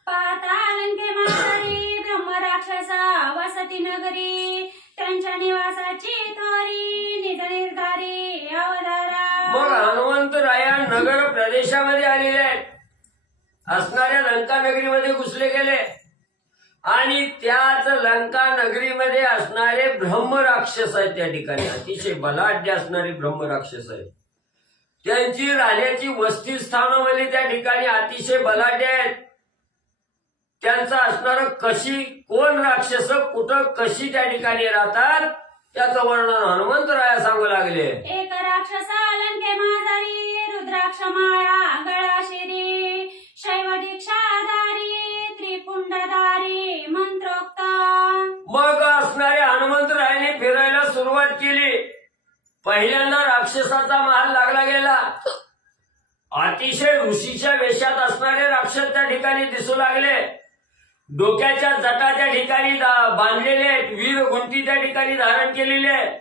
पाहता लंके मातरी ब्रह्म राक्षसा वसती नगरी त्यांच्या निवासाची तोरी निज निर्धारी अवतारा. मग हनुमंतराया नगर प्रदेशामध्ये आलेले आहेत, असणाऱ्या लंका नगरीमध्ये घुसले गेले आणि त्याच लंका नगरीमध्ये असणारे ब्रह्म राक्षस आहेत. त्या ठिकाणी अतिशय बलाढ्य असणारे ब्रह्म राक्षस आहेत. त्यांची राहण्याची वस्ती स्थानं म्हणजे त्या ठिकाणी अतिशय बलाढ्य आहेत. त्यांचं असणारं कशी कोण राक्षस कुठं कशी त्या ठिकाणी राहतात त्याचं वर्णन हनुमंतराया सांगू लागले. एक राक्षसा लंके माजारी रुद्राक्ष माळा गळा शिरी शैव दीक्षाधारी त्रिपुंडधारी मंत्रोक्त. मग असणाऱ्या हनुमंतरायाने फिरायला सुरुवात केली. पहिल्यांदा राक्षसाचा महाल लागला गेला. अतिशय ऋषीच्या वेशात असणारे राक्षस त्या ठिकाणी दिसू लागले. डोक्याच्या जटा त्या ठिकाणी बांधलेले आहेत, वीर गुंती त्या ठिकाणी धारण केलेले आहेत.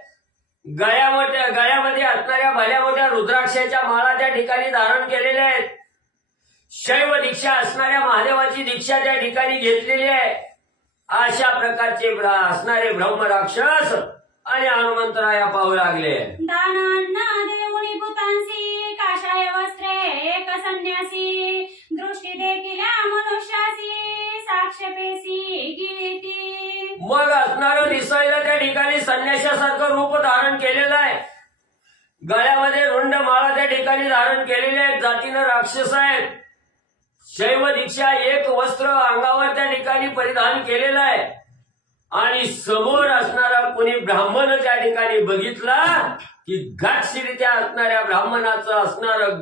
गळ्यामध्ये असणाऱ्या भल्या मोठ्या रुद्राक्षाच्या माळा त्या ठिकाणी धारण केलेल्या आहेत. शैव दीक्षा असणाऱ्या महादेवाची दीक्षा त्या ठिकाणी घेतलेली आहे. अशा प्रकारचे असणारे ब्रह्म राक्षस आणि हनुमंतराया पाहू लागले. दानांना देऊनी भूतांसी काशाय वस्त्रे एक संन्यासी दृष्टी देखील मनुष्यासी साक्षपेसी गिळती. मग असणारं दिसायला त्या ठिकाणी संन्याशासारखं रूप धारण केलेलं आहे. गळ्यामध्ये रुंड माळा त्या ठिकाणी धारण केलेले आहेत. जातीनं राक्षस आहेत. शैव दीक्षा एक वस्त्र अंगावर त्या ठिकाणी परिधान केलेलं आहे. आणि समोर असणारा कोणी ब्राह्मण त्या ठिकाणी बघितला की गाठशिरीत्या असणाऱ्या ब्राह्मणाचं असणारं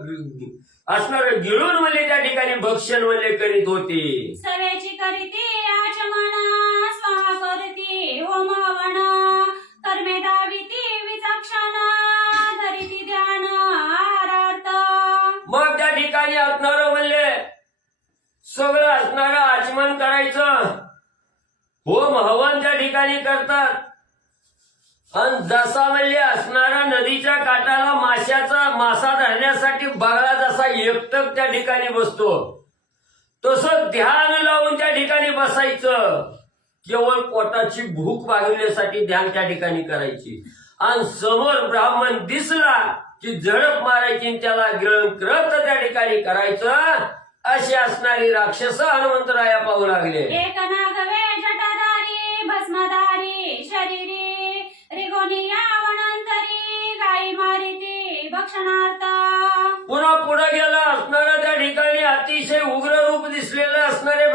गिळून म्हणजे त्या ठिकाणी भक्षण म्हणजे करीत होते. सवेची करीती आचमना स्वाहा करती होम हवन कर्मे दाविती विचक्षण धरिती ध्यान आरार्थ. मग त्या ठिकाणी असणारं म्हणले सगळं असणारं आचमन करायचं, होम हवन त्या ठिकाणी करतात. आणि जसा म्हणजे असणारा नदीच्या काठाला मासा धरण्यासाठी बगळा जसा एकटक त्या ठिकाणी बसतो, तसं ध्यान लावून त्या ठिकाणी बसायचं. केवळ पोटाची भूक भागवण्यासाठी ध्यान त्या ठिकाणी करायची. आणि समोर ब्राह्मण दिसला की झडप मारायची आणि त्याला गिळंकृत त्या ठिकाणी करायचं. अशी असणारी राक्षस हनुमंतराया पाहू लागले. एक नागवे जटाधारी भस्मधारी शरीरी रिगोनिया वनांतरी गाई मारिती भक्षणार्थ. पुन्हा पुढे गेला असणाऱ्या त्या ठिकाणी अतिशय उग्र रूप दिसलेले असणारे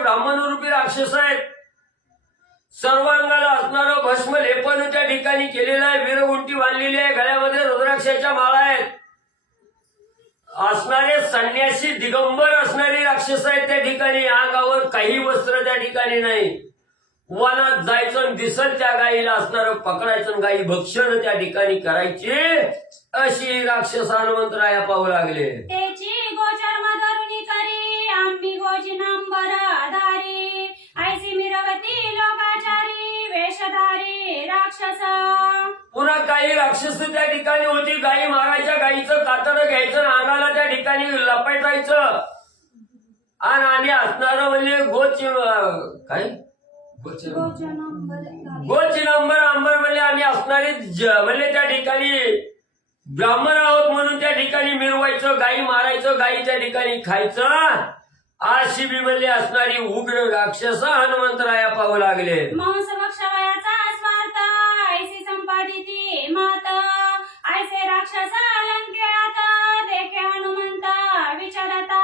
ब्राह्मण रूपी राक्षस आहेत. सर्वांगाला असणारं भस्म लेपन त्या ठिकाणी केलेलं आहे. वीरगुंटी बांधलेली आहे. गळ्यामध्ये रुद्राक्षाच्या माळा आहेत. असणारे संन्यासी दिगंबर असणारी राक्षस आहेत त्या ठिकाणी. अंगावर काही वस्त्र त्या ठिकाणी नाही. वनात जायचं आणि दिसत त्या गायीला असणारं पकडायचं आणि गायी भक्षण त्या ठिकाणी करायची. अशी राक्षस हनुमंतराया पाहू लागले. त्याची गोचर मधुरुनी करी आम्ही गोजिनांबर धारी ऐसी मिरवती लोकाचारी वेशधारी राक्षस. पुन्हा काही राक्षस त्या ठिकाणी होती. गायी मारायच्या, गायीचं कातडं घ्यायचं, अंगाला त्या ठिकाणी लपेटायचं आणि असणारं म्हणजे काय गोचिनंबर अंबर म्हणजे आम्ही असणारे म्हणजे त्या ठिकाणी ब्राह्मण आहोत म्हणून त्या ठिकाणी मिरवायचं, गायी मारायचं, गायी त्या ठिकाणी खायचं. अशी बी म्हणजे असणारी उग्र राक्षस हनुमंतराया पाहू लागले. मांस भक्षवयाचा स्वार्थ ऐसी संपादिती मात ऐसे राक्षस लंकेत देखे हनुमंत विचारता.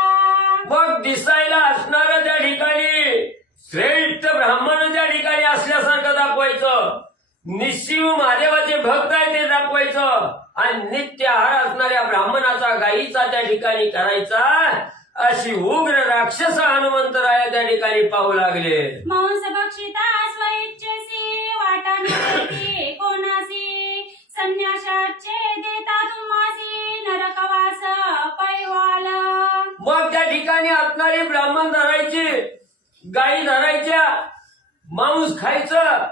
मग दिसायला असणारं त्या ठिकाणी श्रेष्ठ ब्राह्मण त्या ठिकाणी असल्यासारखं दाखवायचं. निशिव महादेवाचे भक्त आहे ते दाखवायचं आणि नित्य आहार असणाऱ्या ब्राह्मणाचा गायीचा त्या ठिकाणी करायचा. अशी उग्र राक्षस हनुमंतराया त्या ठिकाणी पाहू लागले. मांस भक्षिता स्वइच्छेसी वाटा नव्हती कोणासी संन्यासाचे देता तुम्हासी नरकवास पैवाल. मग त्या ठिकाणी असणारी ब्राह्मण धरायची, गायी धरायच्या, मांस खायचं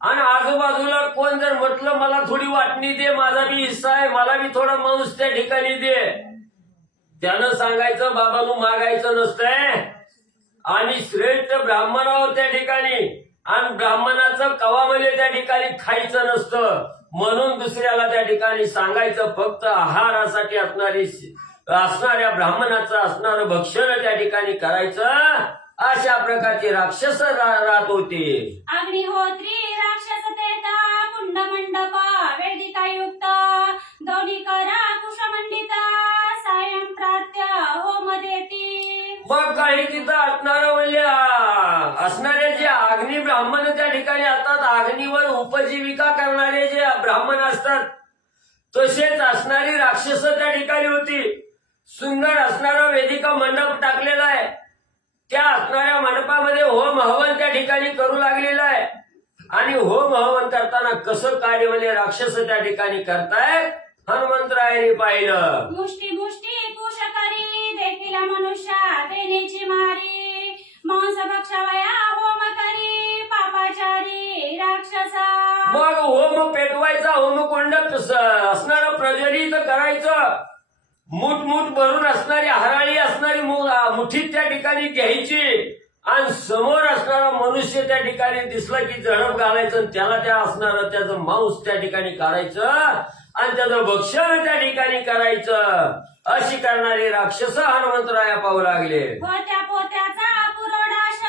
आणि आजूबाजूला कोण जर म्हटलं मला थोडी वाटणी दे, माझा बी हिस्सा आहे, मला बी थोडा मांस त्या ठिकाणी दे, त्यानं सांगायचं बाबांनो मागायचं नसतंय. आणि श्रेष्ठ ब्राह्मणावर त्या ठिकाणी आणि ब्राह्मणाचं कवामध्ये त्या ठिकाणी खायचं नसतं म्हणून दुसऱ्याला त्या ठिकाणी सांगायचं. फक्त आहारासाठी असणाऱ्या ब्राह्मणाचं असणारं भक्षण त्या ठिकाणी करायचं. अशा प्रकारचे राक्षस राहत होते. अग्निहोत्री राक्षस तेता कुंड मंडप वेदिका युक्त दोन्ही करा कुशमंडित सायं प्रात्य होम देती. मग काही तिथं असणारं म्हणजे असणारे जे अग्नी ब्राह्मण त्या ठिकाणी असतात, अग्नीवर उपजीविका करणारे जे ब्राह्मण असतात तसेच असणारी राक्षस त्या ठिकाणी होती. सुंदर असणारा वेदिका मंडप टाकलेला आहे. त्या असणाऱ्या मंडपामध्ये होम हवन त्या ठिकाणी करू लागलेलं आहे. आणि होम हवन करताना कसं कार्य म्हणजे राक्षस त्या ठिकाणी करतायत हनुमंतरायाने पाहिलं. मुष्टी मुष्टी कुश करी देखील मनुष्या देण्याची मारी मांस भक्षवया होम करी पापाचारी राक्षस. मग होम पेटवायचा, होमकुंड असणारं प्रज्वलित करायचं. मुठ भरून असणारी हराळी असणारी मुठीत त्या ठिकाणी घ्यायची आणि समोर असणारा मनुष्य त्या ठिकाणी दिसला की झडप घालायचं आणि त्याला त्या असणारं त्याचं मांस त्या ठिकाणी काढायचं आणि त्याचं भक्षण त्या ठिकाणी करायचं. अशी करणारी राक्षस हनुमंतराया पाहू लागले. पोत्या पोत्याचा पुरोडाश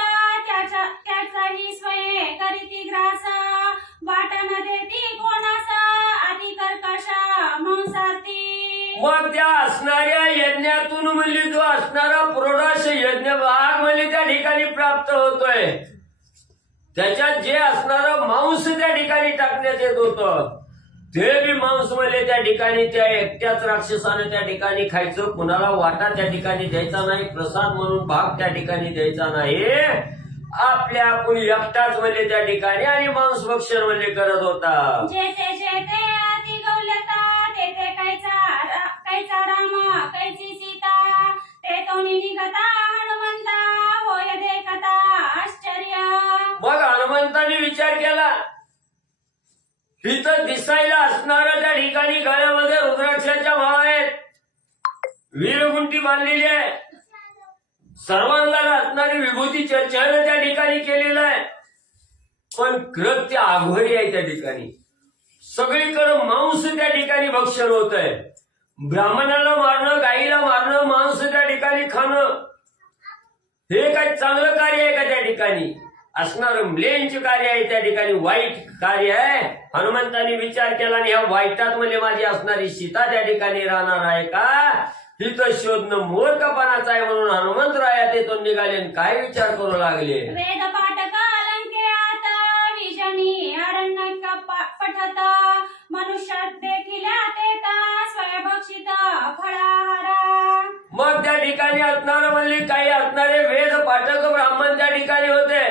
त्याचाही स्वये करीती ग्रास वाटा न देती कोणास आधी कर्कश मांसार्थी. मग त्या असणाऱ्या यज्ञातून म्हणजे जो असणारा पुरोडाश यज्ञ भाग म्हणजे त्या ठिकाणी प्राप्त होतोय. त्याच्यात जे असणारं मांस त्या ठिकाणी टाकण्यात येत होतं ते बी मांस म्हणजे त्या ठिकाणी त्या एकट्याच राक्षसाने त्या ठिकाणी खायचं. कुणाला वाटा त्या ठिकाणी द्यायचा नाही, प्रसाद म्हणून भाग त्या ठिकाणी द्यायचा नाही. आपल्या आपण एकटाच म्हणजे त्या ठिकाणी आणि मांस भक्षण म्हणजे करत होता. जेथे जेथे अति गौल्यता तेथे कैचा राम कैची सीता ते तोनी निघता हनुमंता होय देखता आश्चर्य. मग हनुमंताने विचार केला, इथं दिसायला असणाऱ्या त्या ठिकाणी गळ्यामध्ये रुद्राक्षाच्या माळा आहेत, वीरगुंटी बांधलेली आहे, सर्वांगाला असणारी विभूती चर्चाने त्या ठिकाणी केलेलं आहे. पण कृत्य आघोरी आहे त्या ठिकाणी. सगळीकडे मांस त्या ठिकाणी भक्षण होत आहे. ब्राह्मणाला मारणं, गाईला मारणं, मांस त्या ठिकाणी खाणं हे काही चांगलं कार्य आहे का त्या ठिकाणी? असणारं म्लेंच कार्य आहे त्या ठिकाणी, वाईट कार्य आहे. हनुमंतांनी विचार केला आणि ह्या वाईटात म्हणजे माझी असणारी सीता त्या ठिकाणी राहणार आहे का? तिथं शोधणं मूर्खपणाचं आहे म्हणून हनुमंतराया तेथून निघाले आणि काय विचार करू लागले. वेद पाठक लंकेत विजनी अरण्य पठत मनुष्यात देखील तेता स्वयंभक्षित फळाहारा. ठिकाणी असणारे म्हणले काही असणारे वेद पाठक ब्राह्मण त्या ठिकाणी होते.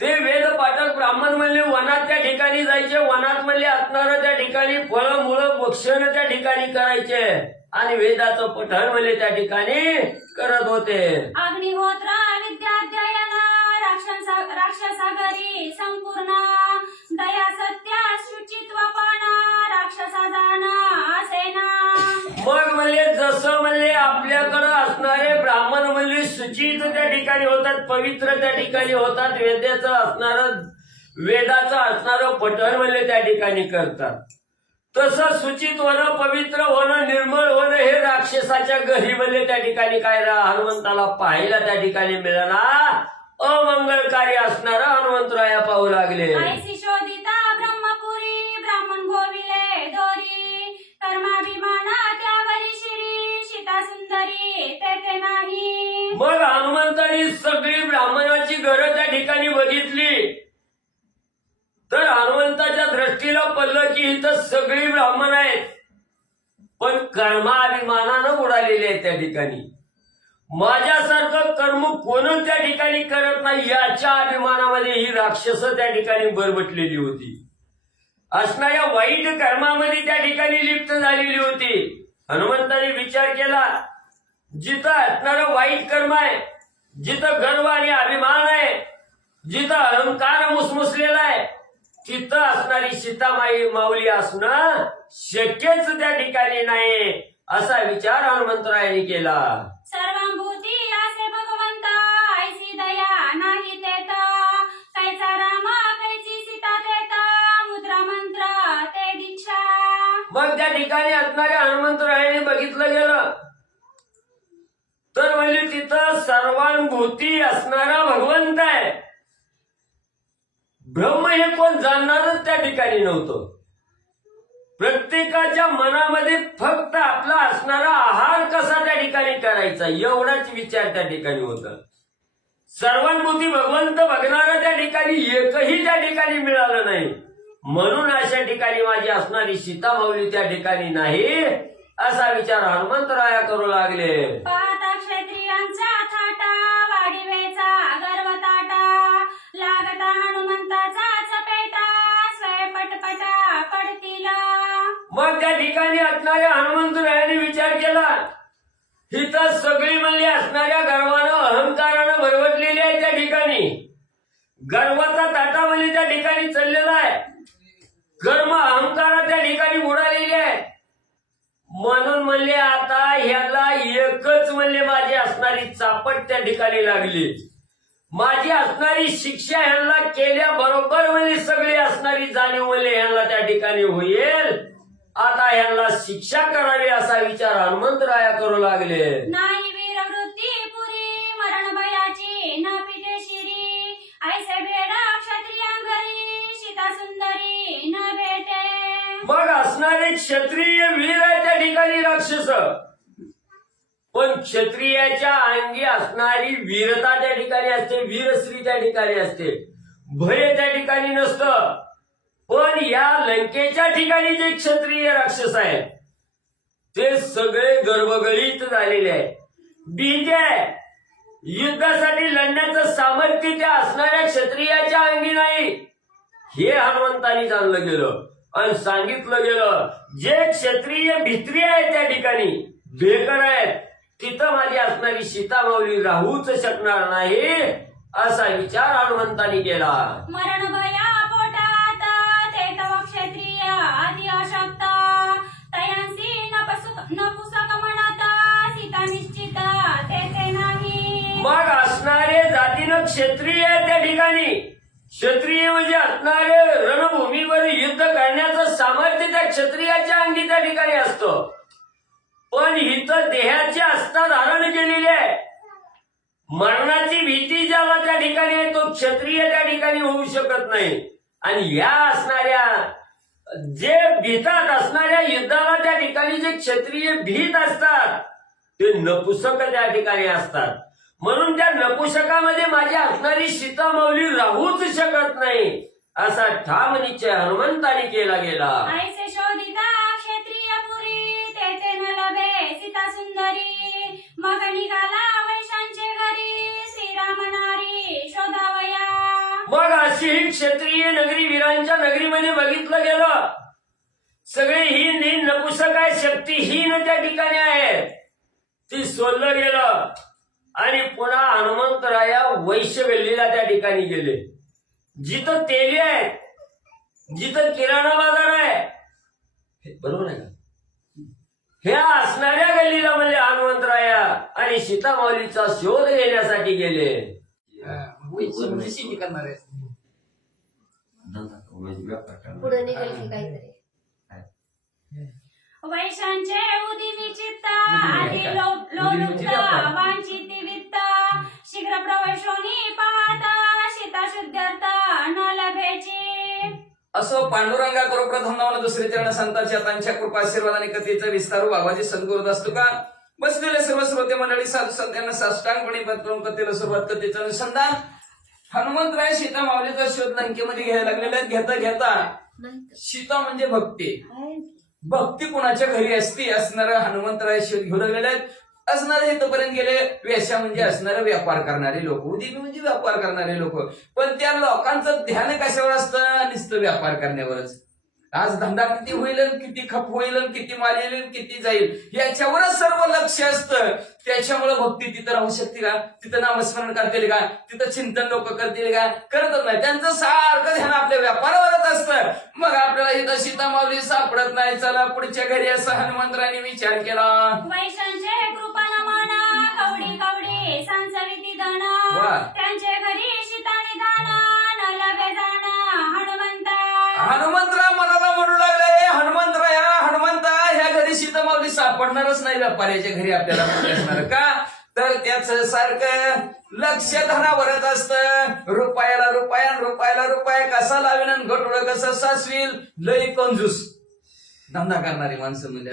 ते वेद पाठक ब्राह्मण म्हणले वनात त्या ठिकाणी जायचे. वनात म्हणले असणारं त्या ठिकाणी फळं मुळं भक्षण त्या ठिकाणी करायचे आणि वेदाचं पठण म्हणले त्या ठिकाणी करत होते. अग्निहोत्र विद्याध्ययन राक्षसागरी संपूर्ण दया सत्य शुचित्वपणा राक्षसा जाणा असेना. मग म्हणले जसं म्हणले आपल्याकडं असणारे ब्राह्मण म्हणले शुचित त्या ठिकाणी होतात, पवित्र त्या ठिकाणी होतात, वेदाचं असणारं पठण म्हणले त्या ठिकाणी करतात. तसं सूचित होणं, पवित्र होणं, निर्मळ होणं हे राक्षसाच्या घरी म्हणले त्या ठिकाणी काय हनुमंताला पाहायला त्या ठिकाणी मिळणार अमंगलकारी असणारा हनुमंतराया पाहू लागले. ऐसी शोधिता ब्रह्मपुरी ब्राह्मण गोविले दोरी कर्माभिमाना त्यावरी शिरी सीता सुंदरी तेथे नाही. मग हनुमंतांनी सगळी ब्राह्मणाची घरं त्या ठिकाणी बघितली तर हनुमंताच्या दृष्टीला पडलं की इथं सगळी ब्राह्मण आहेत पण कर्माभिमानानं उडालेले आहेत त्या ठिकाणी. माझ्यासारखं कर्म कोण त्या ठिकाणी करत नाही याच्या अभिमानामध्ये ही राक्षस त्या ठिकाणी बरबटलेली होती. असणाऱ्या वाईट कर्मामध्ये त्या ठिकाणी लिप्त झालेली होती. हनुमंताने विचार केला जिथं असणारं वाईट कर्म आहे, जिथं गर्व आणि अभिमान आहे, जिथं अहंकार मुसमुसलेला आहे तिथं असणारी सीतामाई माऊली असणं शक्यच त्या ठिकाणी नाही असा विचार हनुमंतरायांनी केला. सर्वभूती असे भगवंता ऐसी दया नाही तेत कैचा राम कैची सीता तेत मुद्रा मंत्र ते दीक्षा. मग त्या ठिकाणी असणाऱ्या हनुमंतरायांनी बघितलं गेलं तर म्हणजे तिथं सर्वानुभूती असणारा भगवंत आहे. ब्रह्म हे कोण जाणणारच त्या ठिकाणी नव्हतं. प्रत्येकाच्या मनामध्ये फक्त आपला असणारा आहार कसा त्या ठिकाणी करायचा एवढाच विचार त्या ठिकाणी होता. सर्वानुभूती भगवंत बघणारा त्या ठिकाणी एकही त्या ठिकाणी मिळालं नाही. म्हणून अशा ठिकाणी माझी असणारी सीता माऊली त्या ठिकाणी नाही असा विचार हनुमंतराया करू लागले. पाहता क्षत्रियांचा थाटा वाढीवेचा गर्व ताटा लागता हनुमंताचा चपेटा स्वय पटपटा पडतील. मग त्या ठिकाणी असणाऱ्या हनुमंतरायांनी विचार केला इथं सगळी म्हणली असणाऱ्या गर्वानं अहंकारानं भरवटलेली आहे. त्या ठिकाणी गर्वाचा ताटा म्हणजे त्या ठिकाणी चाललेला आहे. कर्म अहंकार त्या ठिकाणी उडालेली आहे. म्हणून म्हणले आता ह्याला एकच म्हणले माझी असणारी चापट त्या ठिकाणी लागली. माझी असणारी शिक्षा ह्यांना केल्याबरोबर म्हणजे सगळी असणारी जाणीव म्हणले ह्यांना त्या ठिकाणी होईल. आता ह्यांना शिक्षा करावी असा विचार हनुमंतराया करू लागले. नाही वीर वृत्ती पुरी मरण भयाची न पिटे शिरी ऐसे भेडा क्षत्रियांघरी सीता सुंदरी न भेटे. मग असणारे क्षत्रिय वीर आहे त्या ठिकाणी राक्षस पण क्षत्रियाच्या अंगी असणारी वीरता त्या ठिकाणी असते, वीरश्री त्या ठिकाणी असते, भय त्या ठिकाणी नसतं. पण या लंकेच्या ठिकाणी जे क्षत्रिय राक्षस आहेत ते सगळे गर्भगळीत झालेले आहेत. बीजे युद्धासाठी लढण्याचं सामर्थ्य त्या असणाऱ्या क्षत्रियाच्या अंगी नाही हे हनुमंतांनी जाणलं गेलं आणि सांगितलं गेलं जे क्षत्रिय भित्री आहेत त्या ठिकाणी बेकर आहेत तिथं माझी असणारी सीता माऊली राहूच शकणार नाही असा विचार हनुमंतांनी केला. मरण भया पोटात ते तव क्षत्रिय आदि अशक्त तयांसी नपुसक म्हणत सीता निश्चित तेथे नाही. मग असणारे जातीनं क्षत्रिय आहे त्या ठिकाणी. क्षत्रिय म्हणजे असणारे रणभूमीवर युद्ध करण्याचं सामर्थ्य त्या क्षत्रियाच्या अंगी त्या ठिकाणी असतं. पण इथं देहाची आस्था धारण केलेली आहे. मरणाची भीती ज्याला त्या ठिकाणी आहे तो क्षत्रिय त्या ठिकाणी होऊ शकत नाही. आणि या असणाऱ्या जे भीतात असणाऱ्या युद्धाला त्या ठिकाणी जे क्षत्रिय भीत असतात ते नपुसक त्या ठिकाणी असतात. म्हणून त्या नपुसकामध्ये माझी असणारी सीता माऊली राहूच शकत नाही असा ठाम निश्चय हनुमंतांनी केला गेला. ऐसे शोधिता क्षत्रिय पुरी तेथे न लभे सीता सुंदरी मग अशी ही क्षत्रिय नगरी वीरांच्या नगरीमध्ये बघितलं गेलं. सगळे ही नपुसक आहे, शक्तीहीन त्या ठिकाणी आहे. ती सोडलं गेलं आणि पुन्हा हनुमंतराया वैश्य गल्लीला त्या ठिकाणी गेले. जिथं तेली आहे, जिथं किराणा बाजार आहे, बरोबर आहे का, ह्या असणाऱ्या गल्लीला म्हणजे हनुमंतराया आणि सीतामाऊलीचा शोध घेण्यासाठी गेले. शेती करणार आहे. पुढे निघेल की काहीतरी. वैशांचे उदिमी चित्त आधी लोलुप्त वांछिती वित्त शीघ्र प्रवेशोनी पाहता सीता शुद्ध्यर्थ न लभेची. असो पांडुरंगा करो प्रथम नावानं दुसरे चरण संतांच्या त्यांच्या कृपा आशीर्वाद आणि कथेचा विस्तार भागवाची सद्गुरू असतो का. बसलेले सर्व श्रोते मंडळी साधू संतांना साष्टांगपणे पत्रून कथेला सुरुवात, कथेचं अनुसंधान. हनुमंतराय सीता माऊलीचा शोध लंकेमध्ये घ्यायला लागलेला. घेता घेता सीता म्हणजे भक्ती. भक्ती कोणाच्या घरी असती असणारा हनुमंतराय शोध घेऊ लागलेले आहेत. असणारे इथपर्यंत गेले. वेश्या म्हणजे असणारे व्यापार करणारे लोक, उदिमी म्हणजे व्यापार करणारे लोक. पण त्या लोकांचं ध्यान कशावर असतं, नुसतं व्यापार करण्यावरच. आज धंदा किती होईल, किती खप होईल, किती माल येईल, किती जाईल याच्यावरच सर्व लक्ष असतं. त्याच्यामुळे भक्ती तिथं राहू शकते का, तिथं नामस्मरण करतील का, तिथं चिंतन लोक करतील का, करतच नाही. त्यांचं सारखं ध्यान आपल्या व्यापारावरच असतं. मग आपल्याला इथं सीता माऊली सापडत नाही. चला पुढच्या घरी असं हनुमंतराने विचार केला. वैशांचे कृपण म्हणा कवडी कवडी संसविती धन त्यांचे घरी सीता निधान न लभे जाण हनुमंता. हनुमंतराय मनाला म्हणू लागले, हनुमंतराया हनुमंता ह्या घरी सीता माऊली सापडणारच नाही. व्यापाऱ्याच्या घरी आपल्याला असणार का, तर त्याच सारखं लक्ष धनावरच असतं. रुपयाला रुपया, रुपयाला रुपया कसा लावेल आणि गटोडं कसं साचवील. लई कंजूस धंदा करणारी माणसं म्हणजे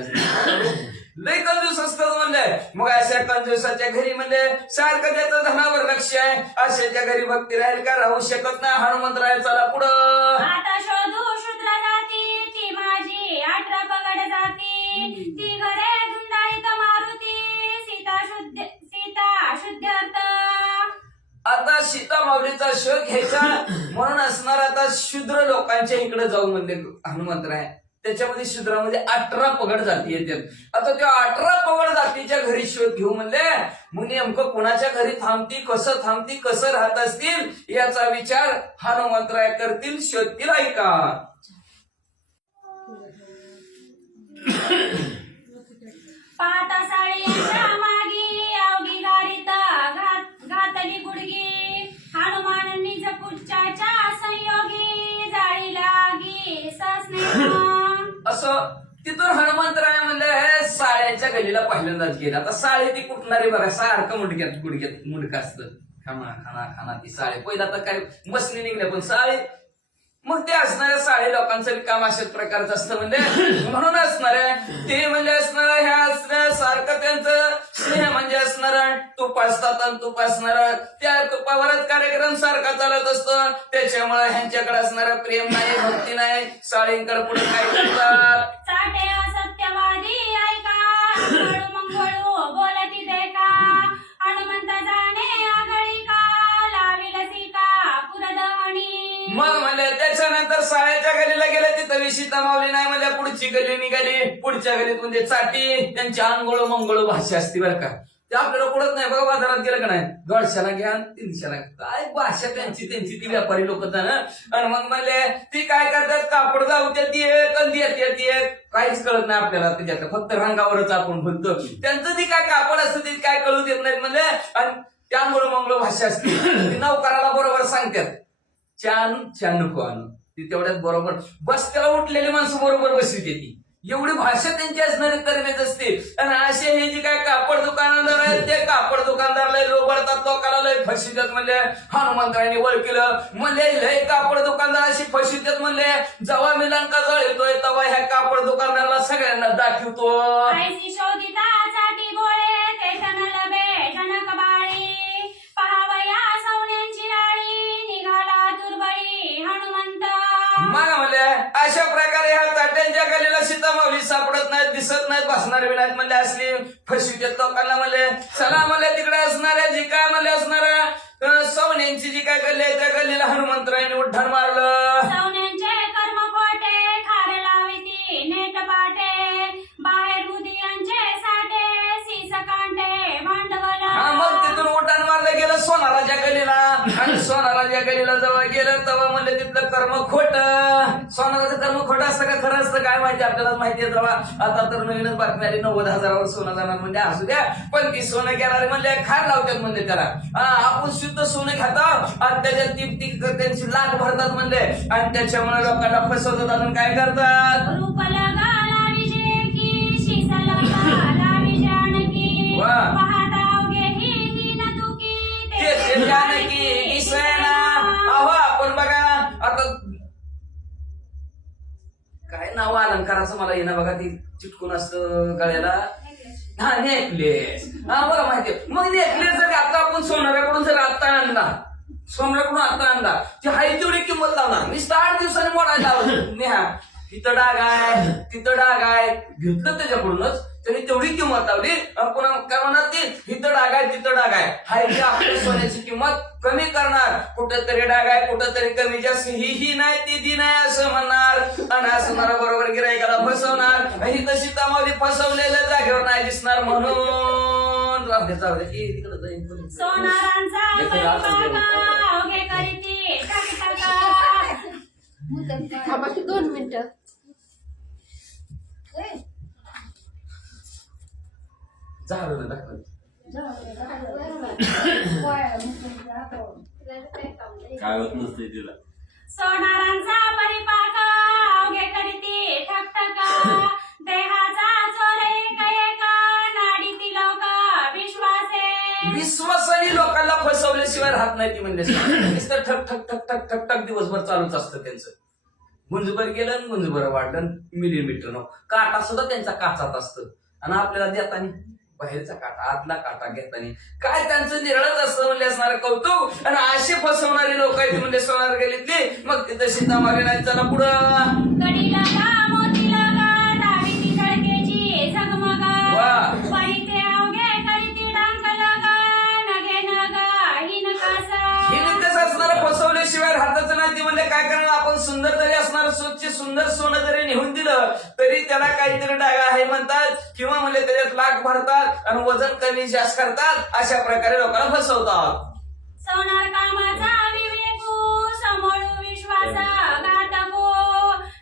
लई कंजूस असतात म्हणले. मग अशा कंजूसाच्या घरी म्हणजे सारखं त्याचं धनावर लक्ष आहे. अशाच्या घरी भक्ती राहील का, राहू शकत नाही. हनुमंतराय चला पुढं. आता शोधू शूद्र जाती ती माझी 18 पगड जाती ती घरे धुंदाळीत मारुती सीता शुद्ध्यर्थ. आता सीता माऊलीचा शोध घ्यायचा म्हणून असणार. आता शूद्र लोकांच्या इकडे जाऊ म्हणले हनुमंतराय. त्याच्यामध्ये शूद्रामध्ये 18 पगड जाती येतात. आता त्या 18 पगड जातीच्या घरी शोध घेऊ म्हणले. मग नेमकं कोणाच्या घरी थांबती, कसं राहत असतील याचा विचार हनुमंतराय करतील, शोधतील. ऐका. पाहता साळीच्या मागी अवघी गारीता घातली गुडगी हनुमान निज पुच्छाच्या संयोगी जाळी लागी सस्नेह. असं तिथून हनुमंतराय म्हणले साळ्यांच्या गलीला पहिल्यांदाच गेला. आता साळे ती कुठणारी बघा, सारखं गुडघ्यात मुडकं असतं. खाना ती साळे. पहिला तर काय मसनी निघल्या, पण साळे मग ते असणाऱ्या साळे लोकांचं काम अशाच प्रकारचं असतं. म्हणजे म्हणून असणाऱ्या ते म्हणजे असणार ह्या असणाऱ्या सारखं त्यांचं स्नेह म्हणजे असणार. तूप असतात आणि तूप असणार. त्या तुपावरच कार्यक्रम सारखा चालत असतो. त्याच्यामुळे ह्यांच्याकडे असणारं प्रेम नाही, भक्ती नाही. साळींकडे पुढे काय करतात. चाटे असत्यवादी ऐका मंगळू बोलती देखा हनुमंत जाणे आगळी का लाविल सीता पुरदहणी. मग म्हणजे त्याच्यानंतर साळ्याच्या गलीला गेले. तिथं सीता माऊली नाही म्हणजे पुढची गली निघाली. पुढच्या गलीत म्हणजे चाटी. त्यांची आंघोळ मंगोळ भाषा असते बरं का. ते आपल्याला कळत नाही बघा. बाजारात गेलं का नाही, 150ला घ्या 300ला काय भाषा त्यांची ती व्यापारी लोक ना. आणि मग म्हणले ती काय करतात, कापड जाऊत्यात एक आणि देत्यात एक. काहीच कळत नाही आपल्याला त्याच्यात, फक्त रंगावरच आपण बोलतो. त्यांचं ती काय कापड असतं ते काय कळू देत नाहीत म्हणले. आणि त्यामुळे मंगळ भाषा असते. ती नौकराला बरोबर सांगतात चहा नको आणू. ती तेवढ्यात बरोबर बस त्याला उठलेली माणसं बरोबर बसली ती. एवढी भाषा त्यांची असणारी तरवेज असते. आणि असे हे जे काय कापड दुकानदार आहेत ते कापड दुकानदारला लोबडतात, लोकांना लय फसवितात. म्हणले हनुमंतरायांनी ओळखलं. म्हणले लय कापड दुकानदार अशी फसवितात. म्हणले जेव्हा मी लंका जळतोय तेव्हा ह्या कापड दुकानदाराला सगळ्यांना दाखवतो. ऐसी शोधिता साठी गोळे ते जन लभे जनक बाळी पाहावया सौन्यांची आळी निघाला दुर्बळी हनुमंत. मग म्हणले अशा प्रकारे ह्या त्यांच्या गलीला सीतामाऊली सापडत नाहीत, दिसत नाहीत, भासणार बी नाहीत म्हणले असली फसवितात लोकांना म्हणले. चला म्हणले तिकडे असणाऱ्या जी काय म्हणले असणाऱ्या सवण्यांची जी काय गल्ली आहे त्या गल्लीला हनुमंतरायने उड्डाण मारलं. सवण्यांचे कर्म खोटे खारे लाविती नेट पाटे बाहेर बुधियांचे साठे सीस कांटे भांडवल. मग तिथून उड्डाण मारलं गेलं सोनाराच्या गलीला आणि सोनाराच्या गलीला जेव्हा गेलं तेव्हा म्हणले तिथलं कर्म खोट. सोनाराचं कर्म खोटं असतं का खरं असतं काय माहिती आपल्याला माहिती आहे. तेव्हा आता तर नवीनच बातमी आली 90,000वर सोनं जाणार म्हणजे असू द्या पण ती सोनं घेणारे म्हणले खार लावतात म्हणले त्याला. आपण शुद्ध सोनं खातो आणि त्याच्यात ती त्यांची लाट भरतात म्हणले आणि त्याच्यामुळे लोकांना फसवतात. अजून काय करतात रूप लगाला विजय की शिस लगाला विजयानकी वा. पाहता अवघे ही न तुकी ते जानकी दिसेना. अहो आपण बघा आता काय नाव अलंकाराचं मला येणं बघा ती चिटकून असतं गळ्याला. हा नेकलेस. हा बघा माहितीये. मग नेकलेस जर आता आपण सोनाऱ्याकडून जर आता आणला सोनाऱ्याकडून आता आणला ती हाय तेवढी किंमत लावणार मी 8 दिवसांनी मोडायला लावलं. नेहा तिथं डाग आहे तिथं डाग आहे घेतलं त्याच्याकडूनच त्यांनी तेवढी किंमत लावली. पुन्हा काय म्हणणार ती तिथं डाग आहे तिथं डाग आहे हाय ती आपल्या सोन्याची किंमत कमी करणार. कुठंतरी डाग आहे कुठंतरी कमी जास्त ही नाही ती नाही असं म्हणणार आणि असं मला बरोबर गिरायकाला फसवणार. ही तशी तमावली फसवलेल्या जागेवर नाही दिसणार म्हणून जाऊ दे तिकडे जाईल. सोनारांचा परिपाका अवघे करीती टाका. थांबा की 2 मिनिटं. झालं दाखव. काय होत नसते तिला. सोनारांचा परिपाका अवघे करीती ठकठका देहाचा चोरे कयेका नाडीती लोका विश्वासे. विश्वासाने लोकांना फसवल्याशिवाय राहत नाही ती म्हणजे नुसतं ठक ठक ठक ठक ठक ठक दिवसभर चालूच असतं त्यांचं. गुंजभर गेलं गुंजभर वाढलं मिलीमीटर काटा सुद्धा त्यांचा काचात असतं आणि आपल्याला देताना बाहेरचा काटा आतला काटा घेताना काय त्यांचं निरळच असतं म्हणजे असणार कौतुक. आणि असे फसवणारी लोक आहेत म्हणजे सोनार गलीतली. मग तिथं सीतामारी नाही चला पुढं कडी लगा मोती लगा दाविती धडकेची झगमगा वा. परिते अवघे करीती डांक लगा नगे नगा हिन कासा. हे कसं असणार फसवल्याशिवाय राहतच नाही ती म्हणजे काय करणार. आपण सुंदर जरी असणार स्वच्छ सुंदर सोनं जरी नेऊन दिलं तरी त्याला काहीतरी डागा आहे म्हणतात किंवा म्हणजे त्याच्यात लाख भरतात आणि वजन कमी जास्त करतात. अशा प्रकारे लोकांना फसवतात. सोनार कामाचा विवेकू समोळू विश्वासा घातको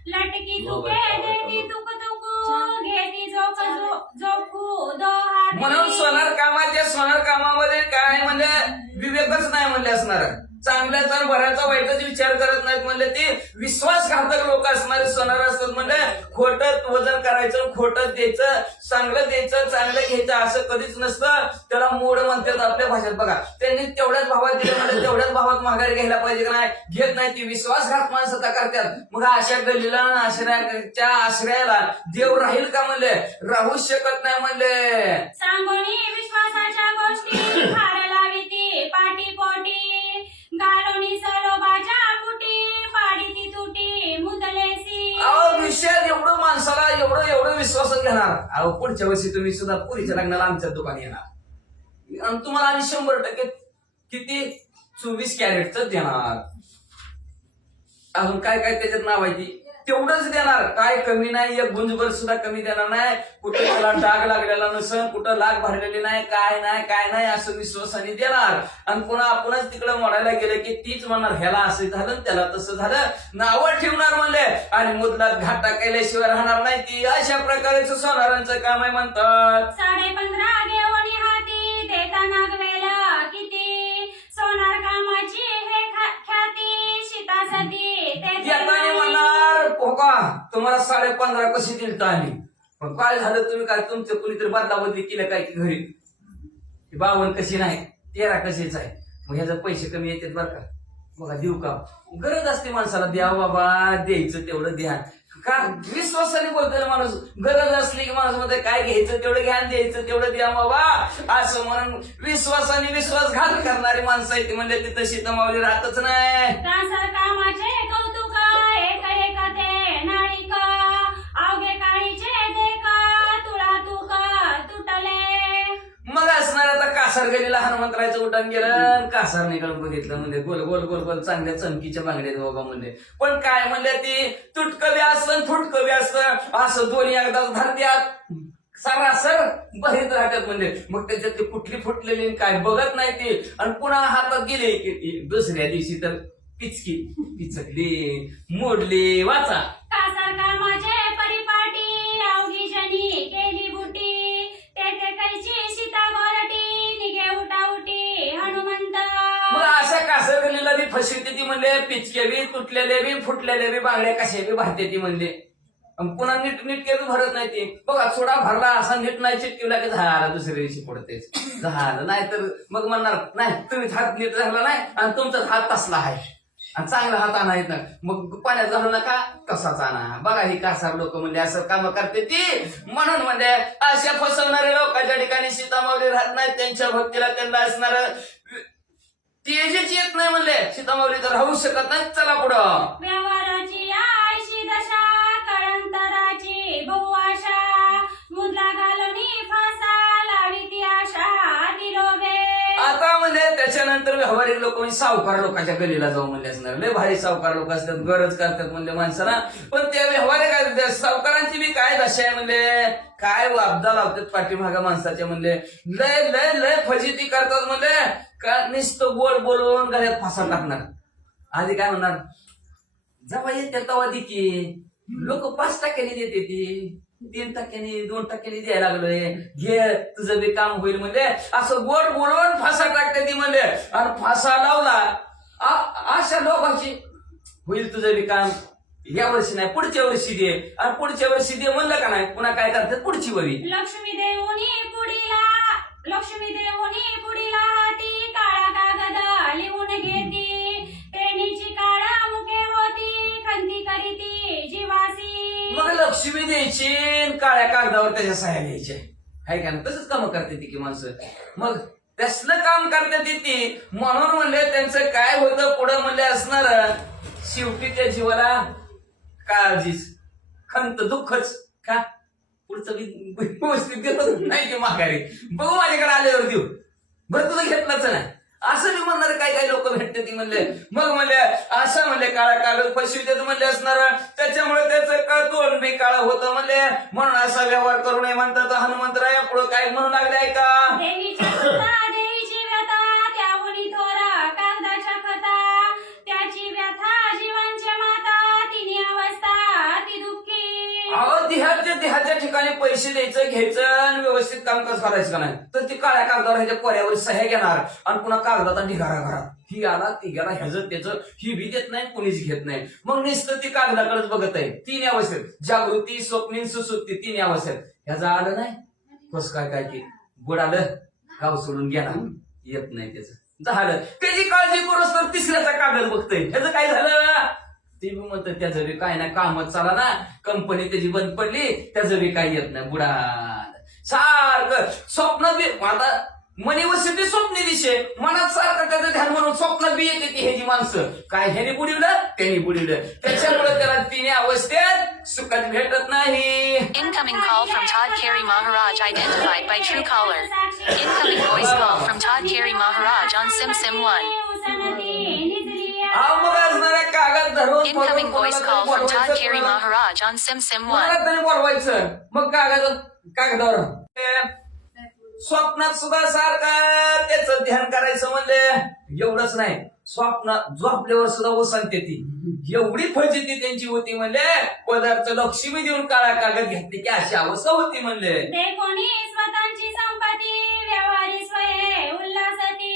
लटकी तुके देती तुक तुकू घेती झोप झोपू दो हाती. म्हणून सोनार कामामध्ये काय म्हणजे विवेकच नाही म्हणले असणार. चांगल्याचा आणि बऱ्याचा वाईटच विचार करत नाहीत म्हणले ती विश्वासघातक लोक असणारे सोनार असतात. म्हणजे खोटं वजन करायचं खोटं द्यायचं चांगलं द्यायचं चांगलं घ्यायचं असं कधीच नसतं. त्याला मोड म्हणतात आपल्या भाषेत बघा. त्यांनी तेवढ्याच भावात दिलं म्हणजे तेवढ्याच भावात माघारी घ्यायला पाहिजे का नाही घेत नाही ती विश्वासघात माणसं करतात. मग अशा गल्लीला आश्रयाच्या आश्रयाला देव राहील का म्हणले राहूच शकत नाही म्हणले. सांगोनी विश्वासाच्या गोष्टी खार लाविती पाटी पोटी गालोनी सरोबाच्या कुटी पाडीती तुटी मुदलेसी. विषयात एवढं माणसाला एवढं विश्वासात घेणार. अहो पुढच्या वर्षी तुम्ही सुद्धा पुरीच्या लग्नाला आमच्या दुकानी येणार आणि तुम्हाला आम्ही 100% किती 24 कॅरेटच देणार. अजून काय काय त्याच्यात नाव आहे ती तेवढंच देणार. काय कमी नाही एक गुंजभर सुद्धा कमी देणार नाही. कुठं त्याला डाग लागलेला नसेल कुठं लाग भरलेली नाही काय नाही असं विश्वासाने देणार. आणि पुन्हा आपणच तिकडे मोडायला गेलं की तीच म्हणणार ह्याला असं झालं त्याला तसं झालं नावं ठेवणार म्हणले आणि मुदलात घाटा केल्याशिवाय राहणार नाही ती. अशा प्रकारचं सोनारांचं काम आहे म्हणतात. 15.5 घेऊन हाती देता नागवेला किती सोनार कामाची हे ख्याती शितासती देताना म्हणणार हो का तुम्हाला 15.5 कशी दिलता आम्ही पण काय झालं तुम्ही काय तुमचं कुणीतरी बदलाबदली केलं काय की घरी 52 कशी नाही 13 कशीच आहे. मग ह्याचे पैसे कमी येतात बरं का बघा देऊ का गरज असते माणसाला द्या बाबा द्यायचं तेवढं द्या का विश्वासाने बोलतोय माणूस. गरज असली की माणूस मध्ये काय घ्यायचं तेवढं घ्या द्यायचं तेवढं द्या बाबा असं म्हणून विश्वासाने विश्वासघात करणारी माणसं आहे ती म्हणजे ती तशी तमावली राहतच नाही. कामाचे कौतुक एक एक ते नाळिका कासार गलीला हनुमंतरायचं उठान गेलं आणि कासार निघून बघितलं म्हणजे गोल गोल गोल गोल चांगल्या चमकीच्या बांगड्या बाबा म्हणले. पण काय म्हणले ती तुटकं बी असतं फुटकं बी असतं असं दोन्ही एकदाच धरत्यात सरासर बरीच राहतात म्हणजे. मग त्याच्यात ती कुठली फुटलेली काय बघत नाही ती आणि पुन्हा हातात गेले की दुसऱ्या दिवशी तर पिचकी पिचकली मोडली वाचा. कासार कामाचे परिपाटी अवघी जनी केली बुटी तेथे कैची सीता गोरटी निघे उठाउटी हनुमंत. मग अशा कासर गलीला बी फसवते ती म्हणले. पिचके बी तुटलेले बी फुटलेले बी बांगड्या कशा बी भरते ती म्हणले. पुन्हा नीट नीटके बी भरत नाही ते. बघा थोडा भरला असा नीट नाही चिटकीला की झाला दुसऱ्या दिवशी पडते झालं. नाही तर मग म्हणणार नाही तुम्ही हात नीट झाला नाही आणि तुमचा हात तसला आहे आणि चांगला हात आणायत ना मग पाण्यात घालू नका तसाच आणा. बघा ही कासार लोक म्हणजे असं काम करते ती. म्हणून म्हणजे अशा फसवणारे लोकांच्या ठिकाणी सीतामाऊली राहत नाही. त्यांच्या भक्तीला त्यांना असणार तेजच येत नाही म्हणले. सीतामाऊली तर राहू शकत नाही. चला पुढं. व्यवहाराची आयशी दशा कळंतराची बहु आशा मुद्रा घालूनी फासा लावी ती आशा दिलोबे. आता म्हणजे त्याच्यानंतर व्यावहारिक लोक म्हणजे सावकार लोकांच्या गलीला जाऊ म्हणले असणार. लय भारी सावकार लोक असतात गरज करतात म्हणजे माणसाला. पण त्या व्यावहारिक सावकारांची बी काय दशा आहे म्हणजे काय वाबदा लावतात पाठीमागा माणसाच्या म्हणले. लय लय लय फजिती करतात म्हणले. का नुसतं गोड बोलवून गळ्यात फासा टाकणार. आधी काय म्हणणार जेव्हा येते तेव्हा दे की. लोक 5% देते ती 3%, 2% द्यायला लागलोय. घे तुझं बी काम होईल म्हणजे असं गोड बोलवून फासा टाकते ती म्हणले. आणि फासा लावला अशा लोकांची होईल तुझं बी काम या वर्षी नाही पुढच्या वर्षी दे आणि पुढच्या वर्षी दे म्हणलं का नाही पुन्हा काय करतात पुढची वरी. लक्ष्मी देऊनी पुढीला हाती काळा कागद लिहून घेती पेनीची काळा मुके होती खंती करीती जीवासी. मग लक्ष्मी द्यायची काळ्या कागदावर त्याच्या सह्या घ्यायच्या आहे का ना. तसंच काम करते ती की माणसं. मग तसलं काम करते ती म्हणून म्हणले त्यांचं काय होतं पुढं म्हणले असणार शेवटी त्या जीवाला काळजीच खंत दुःखच का पुढचं व्यवस्थित देत नाही ते माघारी. बघू माझ्याकडे आल्यावर देऊ बरं तुझं घेतलंच नाही असं मी म्हणणार. काही काही लोक भेटते ती म्हणले. मग म्हणले असं म्हणले काळा कागद फसवित म्हणले असणार. त्याच्यामुळे त्याचं कळतोल बी काळा होतं म्हणले. म्हणून असा व्यवहार करू नये म्हणतात. हनुमंतराया पुढे काय म्हणू लागले ऐका. देवीच्या सुता देवीची व्यथा त्याहुनी थोरा कागदाच्या कथा त्याची व्यथा जीवांच्या माता तिने अवस्था ती दुःखी. अहो देहाच्या ठिकाणी पैसे द्यायचं घ्यायचं आणि व्यवस्थित काम कसं करायचं का नाही तर ती काळ्या कागदावर ह्याच्या कोऱ्यावर सह्या घेणार आणि पुन्हा कागदाचा ढिगारा घरात ही आला ती गेला ह्याचं त्याचं ही बी देत नाही कोणीच घेत नाही. मग नुसतं ती कागदाकडेच बघत आहे. 3 अवस्थेत जागृती स्वप्नील सुसुप्ती 3 अवस्थेत. ह्याचं आलं नाही कस काय की गोड आलं गाव सोडून गेला येत नाही त्याचं झालं. त्याची काळजी करूच तर तिसऱ्याचा कागद बघतोय ह्याचं काय झालं ते बी म्हणतात त्याचं बी काय नाही कामच चाला ना कंपनी त्याची बंद पडली त्याचं बी काही येत नाही बुडा सारखं स्वप्न बी. आता मनी वसती स्वप्नी दिशे मनात सारखं त्याचं ध्यान म्हणून स्वप्न बी येते ती ह्याची माणसं काय ह्याने बुडवलं त्यांनी बुडवलं. त्याच्यामुळे त्याला 3 अवस्थेत सुखात भेटत नाही. Incoming call from Todd Carey Maharaj identified by Truecaller. Incoming voice call from Todd Carey Maharaj on SimSim 1. मग असणाऱ्या कागद धरून Incoming voice call from Todd Carey Maharaj on SimSim 1. बोलवायचं मग कागदावर स्वप्नात सुद्धा सारखं त्याचं ध्यान करायचं म्हणले. एवढंच नाही स्वप्नात झोपल्यावर सुद्धा ओसंते ती एवढी फजिती त्यांची होती म्हणले. पदार्थ लक्ष्मी देऊन काळा कागद घेतली की अशी अवस्था होती म्हणले. ते कोणी स्वतःची संपत्ती व्यवहारी स्वये उल्हासती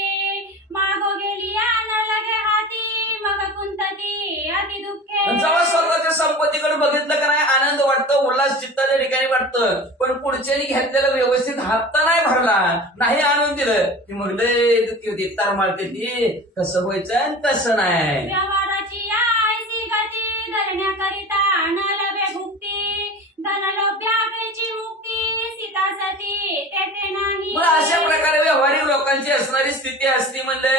मागो गेली न लगे हाती मग कुंतती अति दुःखे. जेव्हा स्वतःच्या संपत्तीकडे बघितलं का नाही आनंद वाटतं उल्हास चित्ताच्या ठिकाणी वाटतं. पण पुढच्यानी घेतलेलं व्यवस्थित हात नाही भरला नाही आणून दिलं की मग लय दुःखी होती तार मारते ती कसं व्हायचं आणि तसं नाही. व्यवहाराची आयसी गती धरण्याकरिता न लभे भुक्ती धनलोभ्याची मुक्ती सीता सती तेथे नाही. मग अशा प्रकारे व्यावहारिक लोकांची असणारी स्थिती असती म्हणले.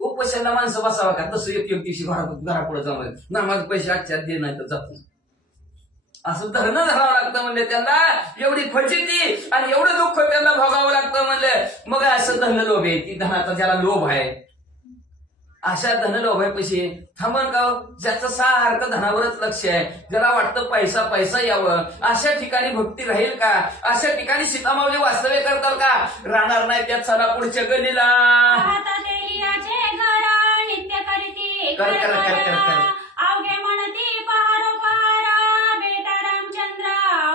उपोषणाला माणसं बसावा का तसं एक दिवशी घरापुढे जाऊन ना माझे पैसे आजच्या दे नाही तर जात असं धरणं धरावं लागतं म्हणजे त्यांना एवढी फजिती आणि एवढं दुःख त्यांना भोगावं लागतं म्हणजे मग असं धनलोभ आहे ती धनाचा ज्याला लोभ आहे अशा धनलोभापाशी थांबण का ज्याचं सारखं धनावरच लक्ष आहे ज्याला वाटतं पैसा पैसा यावं अशा ठिकाणी भक्ती राहील का अशा ठिकाणी सीतामाऊली वास्तव्य करतात का राहणार नाही त्यात चला पुढच्या गलीला कर कर कर कर कर अवघे म्हणती पारोपार बेटा रामचंद्र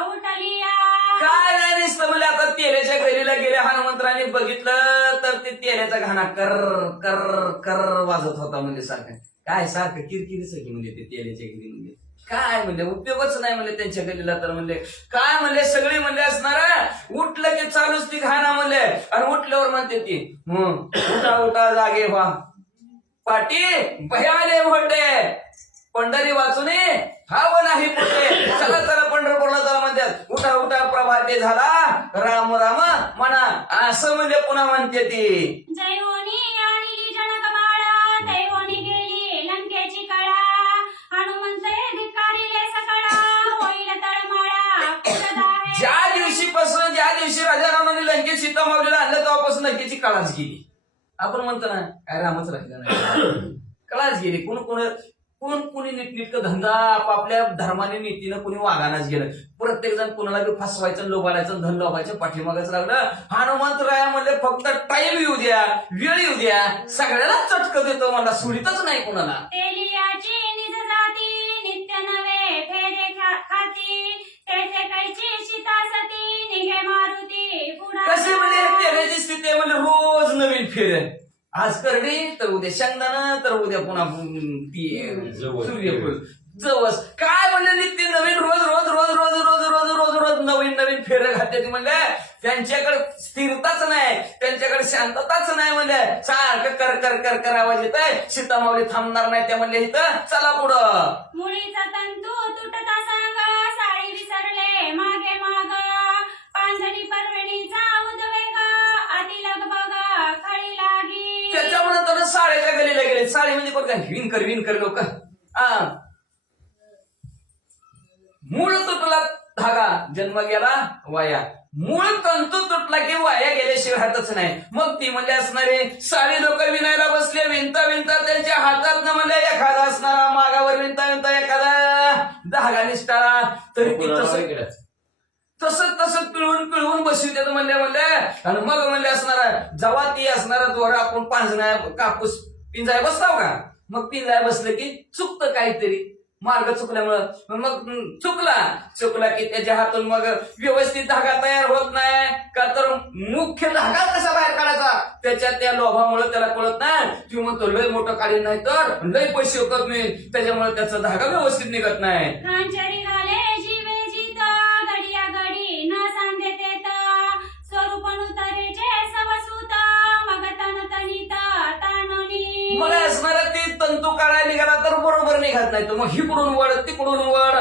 उठलिया. काय नाही नुसतं म्हणजे आता तेल्याच्या घरीला गेल्या हनुमंतराने बघितलं तर ते तेल्याचा घाणा कर कर कर वाजत होता म्हणजे सारखं काय सारखं किरकिरीच की म्हणजे ते तेल्याच्या घरी म्हणजे काय म्हणजे उपयोगच नाही म्हणजे त्यांच्या गलीला तर म्हणजे काय म्हणजे सगळी म्हणजे असणार उठलं की चालूच ती घाणा म्हणजे आणि उठल्यावर म्हणते ती उठा उठा जागे व्हा पाटी भयाले मोठे पंढरी वाचूने हाव नाही पुढे चला चला पंढरपूरला चला म्हणतात उठा उठा प्रभाते झाला राम राम म्हणा असं म्हणजे पुन्हा म्हणते ती जैवोनी आणि जनक बाळा दैवोनी गेली लंकेची कळा हनुमंत धिक्कारिले सकळा होईल तळमळा पुढं आहे. ज्या दिवशी राजा रामाने लंकेत सीतामाऊलीला आणलं तेव्हापासून लंकेची कळाच गेली. आपण म्हणतो ना काय रामच राहिला नाही कळाच गेली कोण कोणी नीटनीटक धंदा आपापल्या धर्माने नीतीनं कोणी वागानाच गेलं प्रत्येक जण कोणाला बी फसवायचं लोबालायचं धन लोबायचं पाठीमागच लागलं. हनुमंतराया म्हणले फक्त टाइम येऊ द्या वेळ येऊ द्या सगळ्याला चटक देतो मला सुडीतच नाही कोणाला. तेलियाची निज जाती नित्य नवे फेरे खाती तेथे कैची सीता सती निघे मारुती पुढा. कसे म्हणजे तेल्याची स्थिती आहे म्हणजे रोज नवीन फेर आज करडी तर उद्या शेंगदाणा तर उद्या पुन्हा ती सूर्यफूल जवस काय म्हणजे नित्य नवीन रोज रोज रोज रोज रोज रोज रोज रोज नवीन नवीन फेर घालते म्हणजे त्यांच्याकडे स्थिरताच नाही त्यांच्याकडे शांतताच नाही म्हणजे सारखं कर कर कर कर आवाज येत आहे सीतामाऊली थांबणार नाही त्या म्हणजे इथं चला पुढं. मुळीचा तंतू तुटता सांग साडी विसरले मागे माग पांढरी परवणीचा उद्वेग अति लगबग खळी लागी. त्याच्यामुळे तर साड्याच्या गलीला गेले साडी म्हणजे कोण काय विणकर लोक मूळ तुटला धागा जन्म गेला वाया मूळ तंतू तुटला की वाया गेल्याशिवाय हातच नाही. मग ती म्हणजे असणारे साडी लोक विणायला बसले विणता विणता त्यांच्या हातात न म्हणजे एखादा असणारा मागावर विणता विणता एखादा धागा निसटाळा तरी ती तसं पिळून बसू देत म्हणले आणि मग म्हणले असणारा जेव्हा ती असणारा दोरा आपण पांजण्या कापूस पिंजाय बसताव का मग पिंजाय बसलं की चुकतं काहीतरी मार्ग चुकल्यामुळं मग चुकला की त्याच्या हातून मग व्यवस्थित धागा तयार होत नाही का तर मुख्य धागा कसा बाहेर काढायचा त्याच्या त्या लोभामुळे त्याला कळत नाही ती म्हणतो लय मोठं काढीन नाही तर लय पैसे होतात नाही त्याच्यामुळे त्याचा धागा व्यवस्थित निघत नाही. खांचरी घाले जीवे जीत गडिया गडी न सांगते स्वरूप नुतरेचे सवसूत मग तन तनित तानोनी. मग असणारा ते तंतू काढायला निघाला तर बरोबर निघत नाही तर मग हिकडून वड तिकडून वड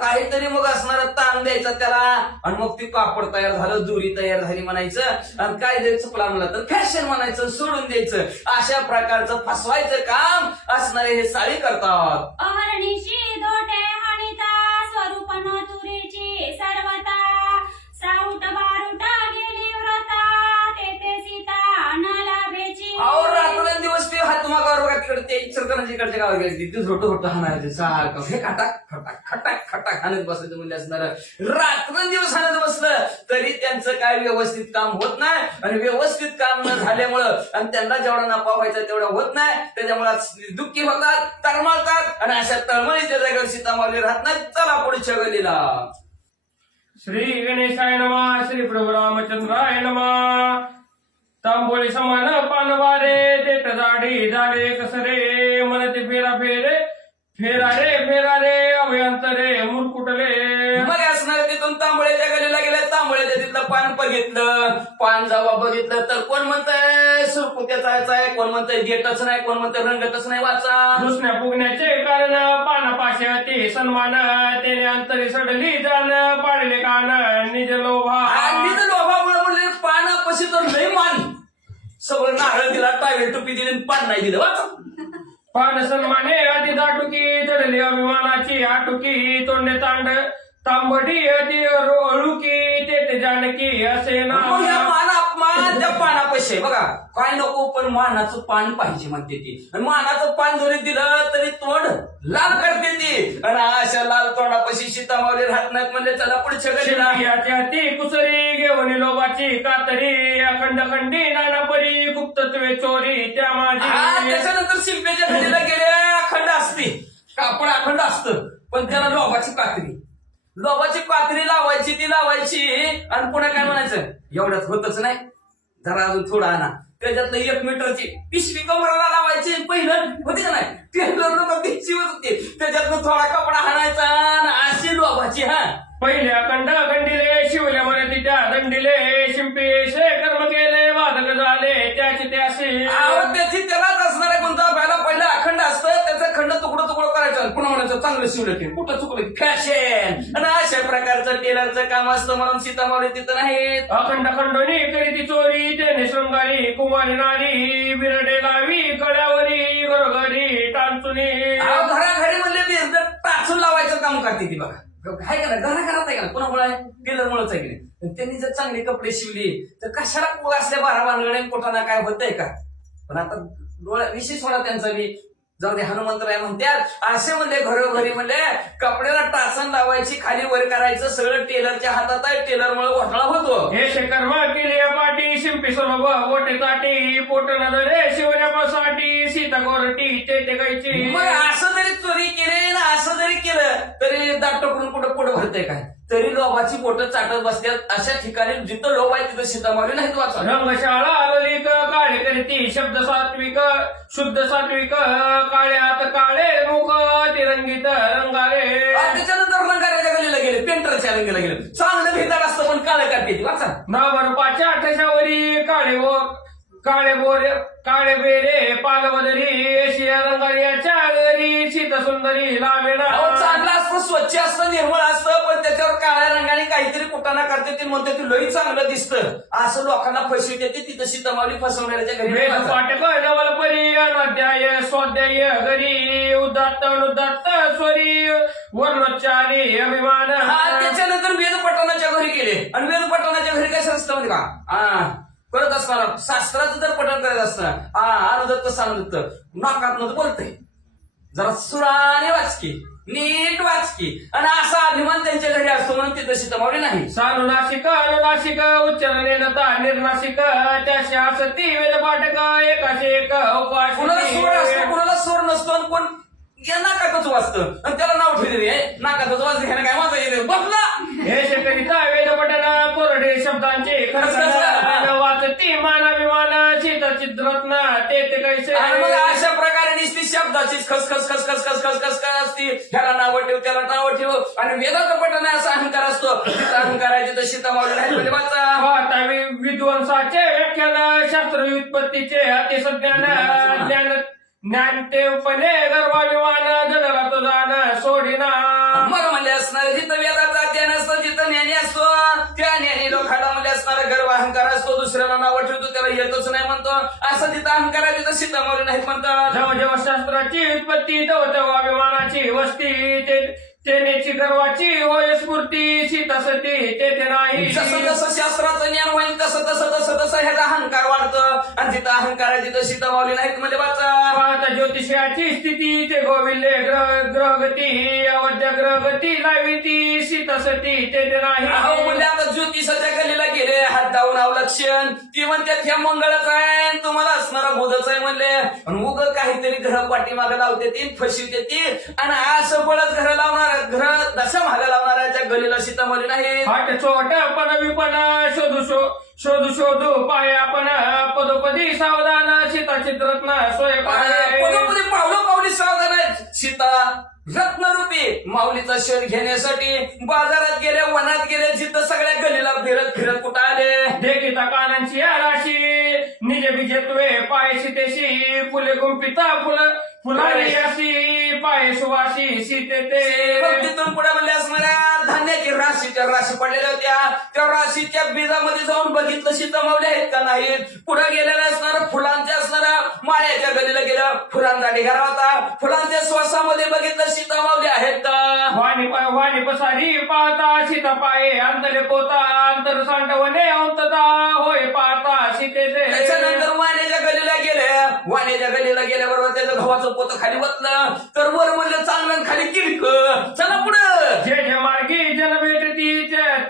काहीतरी मग असणारा ताण द्यायचा त्याला आणि मग ती कापड तयार झालं दोरी तयार झाली म्हणायचं आणि काय द्यायचं चुकला म्हणलं तर फॅशन म्हणायचं सोडून द्यायचं अशा प्रकारचं फसवायचं काम असणारे हे साडी करतात. अहर्निशी दोटे हाणिता स्वरूप न तुरीची सर्वता साऊट बारूटा गेली व्रता तेथे सीता न लाभेची. और रात्रंदिवस ते हातमागावर तिकडे ते इचलकरंजीकडच्या गावात गेली ती झोटं हाणायचं सारखं हे खटाक खटाक खटाक खटाक हाणत बसायचं म्हणजे असणार रात्रंदिवस हाणत बसलं तरी त्यांचं काय व्यवस्थित काम होत नाही आणि व्यवस्थित काम न झाल्यामुळं आणि त्यांना जेवढा नफा व्हायचा तेवढा होत नाही त्याच्यामुळे दुःखी होतात तळमळतात आणि अशा तळमळीच्या जागेवर सीतामाऊली राहत नाही. चला पुढच्या गलीला. श्री गणेशाय नमः श्री प्रभू रामचंद्राय नमः. तांबोळी समान पानवारे देत जाडी झाले कसरे मनते फेरा रे अभयंतरे मुरकुटले. मग असणार तिथून तांबोळ्याच्या गलीला गेले तांबोळ्याच्या तिथलं पान बघितलं पान जेव्हा बघितलं तर कोण म्हणतंय सुरकुत्याचा आहे कोण म्हणतंय देतच नाही कोण म्हणतंय रंगतच नाही वाचा. दुसऱ्या फुगण्याचे कारण पानापाशा ते सन्मान त्याने अंतरी सडली जाण पाडले कान निज लोभा. निज लोभामुळे म्हणले पानापाशी तर लय मान सगळं नारळ दिला टावेल टोपी दिली पान नाही दिलं वाचा. पान सन्माने आधी दाटुकी जडली अभिमानाची आटुकी तोंडे तांड तांबडी आधी अळुकी ते जानकी असे ना मग या मान त्या पानापाशी बघा काय नको पण मानाचं पान पाहिजे म्हणते ती आणि मानाचं पान जरी दिलं तरी तोंड लाल करते ती आणि अशा लाल तोंडापाशी सीतामावली राहत नाहीत म्हणले चला पुढच्या गलीला शिरपियाच्या ती कुसरी घेऊन लोबाची कातरी अखंड खंडी नानापरी गुप्तत्वे चोरी त्या माझी त्याच्यानंतर शिल्पेच्या गलीला गेले अखंड असते कापड अखंड असतं पण त्याला लोबाची कात्री लावायची ती लावायची आणि पुन्हा काय म्हणायचं एवढ्यात होतच नाही जरा अजून थोडा आणा त्याच्यातलं 1 मीटरची पिशवी कमराला लावायची पहिलं होती का नाही टेलर लोक पिशवी होती त्याच्यातनं थोडा कपडा हाणायचा आणि अशी लोबाची पहिल्या खंड खंडिले शिवल्या म्हणे तिच्या दंडिले शिंपेशे कर्म केले वादक झाले त्याची त्याशी त्याची त्यालाच असणाऱ्या गुंता पहिला अखंड असतं त्याचं खंड तुकडं करायचं पुन्हा म्हणायचं चांगलं शिवलं की कुठं चुकलं फॅशन आणि अशा प्रकारचं टेलरचं काम असतं म्हणून सीतामावली तिथं नाही अखंड खंडोनी करी ती चोरी त्याने शृंगारी कुमारी नारी बिरडे लावी गळ्यावरी घरोघरी टांचुनी घराघरी म्हणले टाचून लावायचं काम करते ती बघा आहे का ना घराघरात आहे का ना कोणामुळे टेलर मुळेच आहे की नाही त्यांनी जर चांगले कपडे शिवले तर कशाला असल्या 12 भानगड्या कुठाना काय होतंय का पण आता विशेष होणार त्यांचा बी जाऊ दे हनुमंतराय म्हणतात असे म्हणले घरोघरी म्हणले कपड्याला टाचण लावायची खाली वर करायचं सगळं टेलरच्या हातात आहे टेलरमुळे घोटाळा होतो हे शेकर्म केली पाटी शिंपी सोलोब गोटे ताटी पोट नजरे शिवण्यापासाठी सीता गोरटी ते गायची मग असं जरी चोरी केली ना असं जरी केलं तरी दाट टोकडून कुठं पोट भरतंय काय तरी लोभाची बोटं चाटत बसतात अशा ठिकाणी जिथं लोभ आहे तिथं सीतामावली नाही वाचा रंगशाळा ललिक काळे करती शब्द सात्विक शुद्ध सात्विक काळे हात काळे मुख तिरंगीत रंगारे त्याच्यानंतर रंगाऱ्याच्या गलीला गेले पेंटरच्या गलीला गेले चांगलं भेदाड असतं पण काळे काढते वाचा नाबरूपाच्या ठशावरी काळे बेरे पालवदरी एशिया रंगारियाच्या घरी शीत सुंदरी लावेना चांगलं असतं स्वच्छ असतं निर्मळ असतं पण त्याच्यावर काळ्या रंगाने काहीतरी कुटाणा करते ते म्हणते ती लई चांगलं दिसतं असं लोकांना फसविते ती तिथं सीतामावली फसवणाऱ्याच्या घरी पाठक नवलपरी अनाध्याय स्वाध्याय घरी उदात्त अनुदात्त स्वरी वर्णोच्चारी अभिमान त्याच्यानंतर वेदपठणाच्या घरी गेले आणि वेदपठणाच्या घरी काय असतं म्हणजे का करत असताना शास्त्राचं जर पठण करत असताना अनुदत्त सानुदत्त नाकात बोलतंय जरा सुराने वाचकी नीट वाचकी आणि असा अभिमान त्यांच्या घरी असतो म्हणून तिथं सीतामावली नाही सानुनाशिक अनुनाशिक उच्चारणेनता निर्नाशिक त्याशी असती वेदपाठक एकाशे एक उपास कुणाला स्वर असतो कुणाला स्वर नसतो आणि कोण या नाकातच वाचतं आणि त्याला नाव ठेवले नाकातच वाचते ह्याला काय वाचा येते बघला हे शेतकरीचा वेदपठन कोरडे शब्दांचे वाचती मानाभिमान चित्रचित्रत्न ते कैसे मग अशा प्रकारे नुसती शब्दाचीच खस असती ह्याला नावं ठेव त्याला नावं ठेव आणि वेदाचं पठण असा अहंकार असतो तिथं अहंकाराची तर सीतामावली नाही म्हणजे वाचा विद्वांसाचे व्याख्यान शास्त्र व्युत्पत्तीचे अतिसज्ञान ज्ञानतेपणे गर्वाभिमान जगला तो जाण सोडिना मग म्हणले असणार जिथं वेदाचा ज्ञान असतं जिथं ज्ञानी असतो त्या ज्ञानी लोकांना म्हणजे असणारा गर्व अहंकार असतो दुसऱ्याला नाव ठेवतो त्याला येतच नाही म्हणतो असं तिथं अहंकार आहे तिथं सीतामावली नाही म्हणतात जेव्हा जेव्हा शास्त्राची उत्पत्ती तेव्हा अभिमानाची वस्ती तेनेची गर्वाची होय स्फूर्ती सीता सती ते नाही जसं जसं शास्त्राचं ज्ञान होईल तसं ह्याचा अहंकार वाढतं आणि जिथं अहंकार आहे तिथं सीतामावली नाहीत म्हणजे वाचा ज्योतिषाची स्थिती ते गोविले ग्रहगती अवध्य ग्रहगती लावी ती सीता सती ते नाही म्हणजे आता ज्योतिषाच्या गलीला गेले हात दावून अवलक्षण ती म्हणतात ह्या मंगळच आहे तुम्हाला असणारा बोधच आहे म्हणले आणि उग काहीतरी ग्रह पाठीमागे लावते ती फसवते ती आणि असं बळच घर लावणार घर दशा मागे लावणाऱ्याच्या गलीला सीतामावली नाही हाट चोट पण विपण शोधू पाय आपण पदोपदी सावधान सीता चित्रत्न सोय पदोपदी पावली सावधान आहे सीता रत्नरूपी माऊलीचा शोध घेण्यासाठी बाजारात गेले वनात गेले जिथं सगळ्या गलीला फिरत कुठं आले देखीता कानांची राशी निज बिजेतवे पाय सीतेशी फुले गुंपिता फुलारी अशी पाये सुवासी सीते ते. मग तिथून पुढे म्हणले असणाऱ्या धान्याची राशी पडलेल्या होत्या. त्या राशीच्या बीजामध्ये जाऊन बघितलं सीता मावली आहेत का नाहीत. पुढे गेलेल्या असणाऱ्या फुलांच्या असणाऱ्या माळ्याच्या गलीला गेलं, फुलांचा ढिगारा होता. फुलांच्या श्वासामध्ये बघितलं सीता मावली आहेत का. वाणी पसारी पाहता सीता पाये अंतरे पोता अंतर सांडवणे अंतता होय पाहता सीते ते. त्याच्यानंतर वाण्याच्या गलीला गेल्या. वाण्याच्या गलीला गेल्याबरोबर त्याचं गव्हाचं पोतं खाली वतलं, तर वर म्हणलं चांगलं खाली किडक. चला पुढं. जे जे मार्गी जन भेटती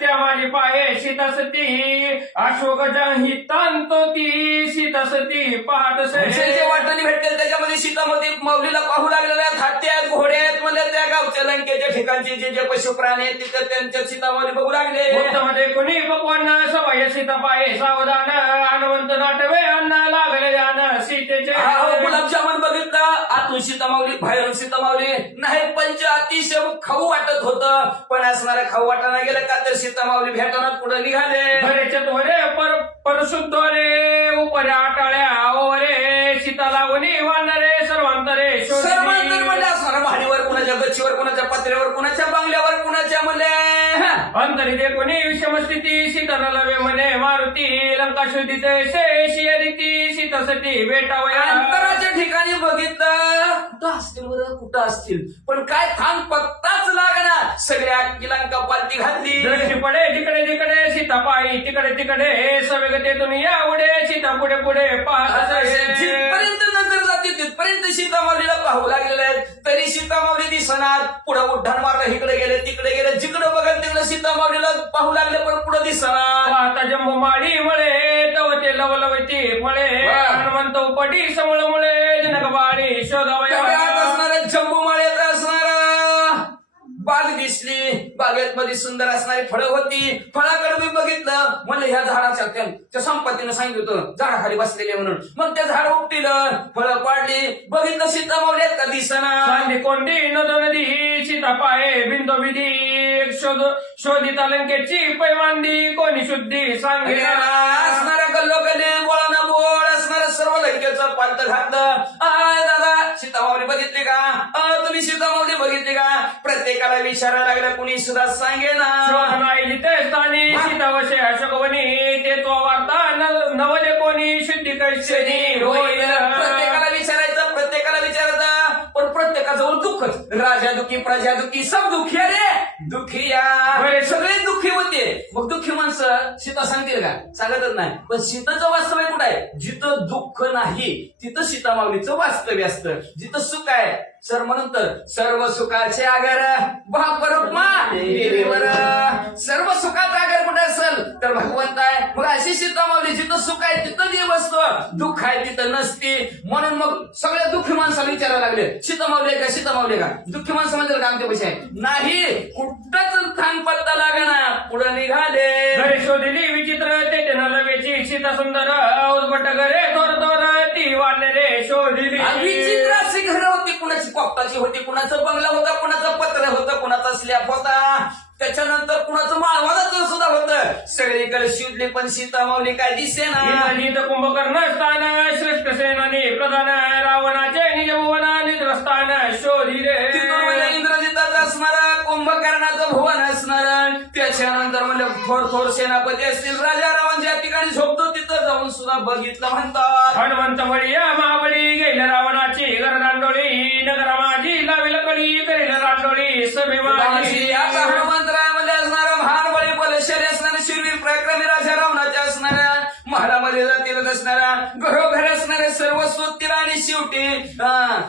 त्या माझी पाये सीता सती अशोक ही तांतो ती सीता सती पाहत जे वाटणी भेटते त्याच्यामध्ये सीतामध्ये माऊलीला पाहू लागलेल्या आहेत. हत्ती आहेत, घोडे आहेत, म्हणजे त्या गावच्या लंकेच्या ठिकाणचे जे जे पशु प्राणी आहेत तिथे त्यांच्या सीतामध्ये बघू लागले. मध्ये कोणी पकवण सवय सीता पाये सावधान हनुमंत नाटवे अन्न लागले जाण सीतेचे. गुलाबजामुन बघितलं आतून सीतामावली बाहेरून सीतामावली नाही. पंच अतिशय खाऊ वाटत होतं, पण असणाऱ्या खाऊ वाटायला गेलं का तर सीतामावली भेटणार पुढे निघाले. त्वरे परशुद्ध रे उपरे आटाळ्या ओरे सीता लागून वानरे सर्वांतरे सर्वांतर म्हणजे असणार भाडीवर, कुणाच्या गच्चीवर, कुणाच्या पत्र्यावर, कुणाच्या बंगल्यावर, कुणाच्या म्हणले अंतरी दे कोणी विषमस्थिती सीता लवे म्हणे मारुती लंका शुद्धित शेषी रीती सीता सती बेटावया. अंतराच्या ठिकाणी बघितलं कुठं असतील बरं, कुठं असतील, पण काय थांब पत्ताच लागणार. सगळ्या किलांका पालती घातली. दृष्टी पडे जिकडे जिकडे सीता पायी तिकडे तिकडे सवेगतेतून या उडे सीता पुढे पुढे पाहत जिथपर्यंत नजर जाते तिथपर्यंत सीतामावलीला पाहू लागलेले आहेत. तरी सीतामावली दिसणार. पुढे उड्डाण मारलं, इकडे गेले तिकडे गेले, जिकडे बघत तिकडे सीतामावलीला पाहू लागले, पण पुढे दिसणार. पाहता जम्बू माडी मळे तवते लवलवते फळे हनुमंत उपटी समळ मुळे जनकबाडी शोधावया. असणारे जम्बू माळ्यात असणारा बाग दिसली. बागेत मध्ये सुंदर असणारी फळं होती. फळाकडे मी बघितलं, म्हणलं ह्या झाडाच्या त्या संपत्तीनं सांगितलं होतं झाडाखाली बसलेले म्हणून. मग त्या झाड उपटिलं, फळं पाडली. बघितलं सीता मावल्यात का दिसना. कोंडी नदो नदी सीता पाये बिंदो विधी शोधित लंकेची पैमांदी कोणी शुद्धी सांगे. असणाऱ्या गल्लोगल्ली गोळा बोळ असणाऱ्या सर्व लंकेचं पालत घातलं. दादा सीतामावली बघितली का, तुम्ही सीतामावली बघितली का. प्रत्येकाला विचारायला लागला, कुणी सुद्धा सांगे ना. नाही जिथे स्थानी सीतावशे अशोकवनी ते तो वार्ता नवले कोणी शुद्धी कैसे प्रत्येकाला विचारायचं, प्रत्येकाला विचारायचं, पण प्रत्येकाजवळ दुःखच. राजा दुखी, प्रजा दुखी, सब दुखी. अरे दुखी या सगळे दुःखी होते. मग दुःखी माणसं सीता सांगतील का, सांगतच नाही. पण सीतेचं वास्तव्य कुठं आहे, जिथं दुःख नाही तिथं सीतामावलीचं वास्तव्य असतं. जिथं सुख आहे सर म्हणून तर सर्व सुखाचे आगर सर्व सुखाचा आगर कुठे असेल तर भगवंत आहे. मग अशी सीतामावली जिथं सुख आहे तिथं देव असतो, दुःख आहे तिथं नसते. म्हणून मग सगळ्या दुःखी माणसाला विचारायला लागले, सीतामावली का, सीतामावली का. दुःखी माणसं म्हणजे का आमच्या पैसे नाही, कुठंच थांब पत्ता लागना. पुढे निघाले. शोधली विचित्र ते लवेची सीता सुंदर उद्भट घरे तोर तोर ती वाढले शोधली. विचित्र अशी घरं होती, कुणाची कोपटाची होती, कुणाचं बंगला होता, कुणाचं पत्र होतं, कुणाचा स्लॅब होता, त्याच्यानंतर कुणाचं माळवादाचं सुद्धा होतं. सगळीकडे शोधली पण सीतामावली काय दिसेना. कुंभकर्ण स्थान श्रेष्ठ सेनानी प्रधान रावणाचे निज भुवन निद्रस्थान शोधिले. इंद्रजिताचं असणारा कुंभकर्णाचं भुवन असणार. त्याच्यानंतर म्हणजे थोर सेनापती असतील, राजा रावण ज्या ठिकाणी झोपतो तिथं जाऊन सुद्धा बघितलं म्हणतात. हनुमंत बळी महाबळी गेले रावणाची घर दांडोळी नगरा माझी लावेल कळी करेल रांडोळी सभे माझी. आता हनुमंतरायामध्ये असणारा महाबळी बलशाली असणारे शूरवीर पराक्रमी राजा रावणाच्या असणाऱ्या महालामध्ये जातील असणाऱ्या घरोघर असणारे सर्व स्तोत्र आणि शेवटी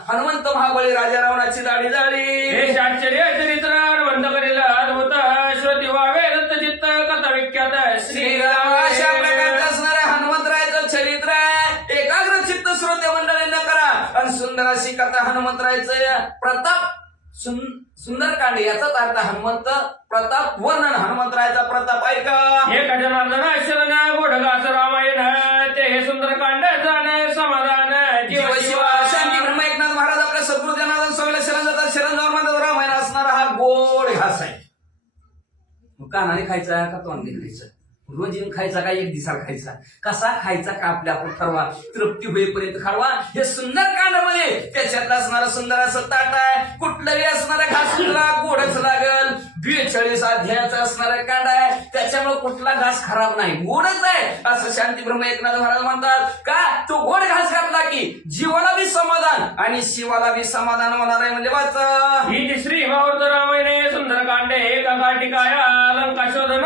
हनुमंत महाबळी राजा रावणाची दाढी झाली. आश्चर्य चरित्र हनुमंत करेल अद्भुत श्रोती व्हावे दत्तचित्त कथा विख्यात श्रीराम. अशा प्रकारचं असणाऱ्या हनुमंतरायाचं चरित्र आहे. एकाग्र चित्त श्रोते मंडळींना करा आणि सुंदर अशी कथा हनुमंतरायाचं प्रताप सुंदरकांड याचाच अर्थ हनुमंत प्रताप वर्णन. हनुमंतरायाचा प्रताप ऐका. एक जनार्दन शरण गोडगास रामायण ते हे सुंदरकांड जाण समाधान जीव शिवा शांती ब्रह्म एकनाथ महाराज आपल्या सद्गुरु जनार्दन स्वामीला शरण जातात. शरण जाऊन म्हणतात रामायण असणारा हा गोड घास आहे. कानाने खायचा का तोंडाने खायचा, रोज येऊन खायचा का एक दिवसाला खायचा, कसा खायचा का आपल्या आपण ठरवा, तृप्ती होईपर्यंत खावा. हे सुंदर कांडामध्ये त्याच्यात असणारं सुंदर असं ताट आहे. कुठलाही असणारा घास तुला गोडच लागल. 42 अध्यायाचा असणारा कांड आहे, त्याच्यामुळे कुठला घास खराब नाही, गोडच आहे असं शांतीब्रह्म एकनाथ महाराज म्हणतात. का तो गोड घास घातला की जीवाला बी समाधान आणि शिवाला बी समाधान होणार आहे. म्हणजे वाचा ही तिसरी भावार्थ रामायणे सुंदरकांडे एका काटिकाया लंका शोधन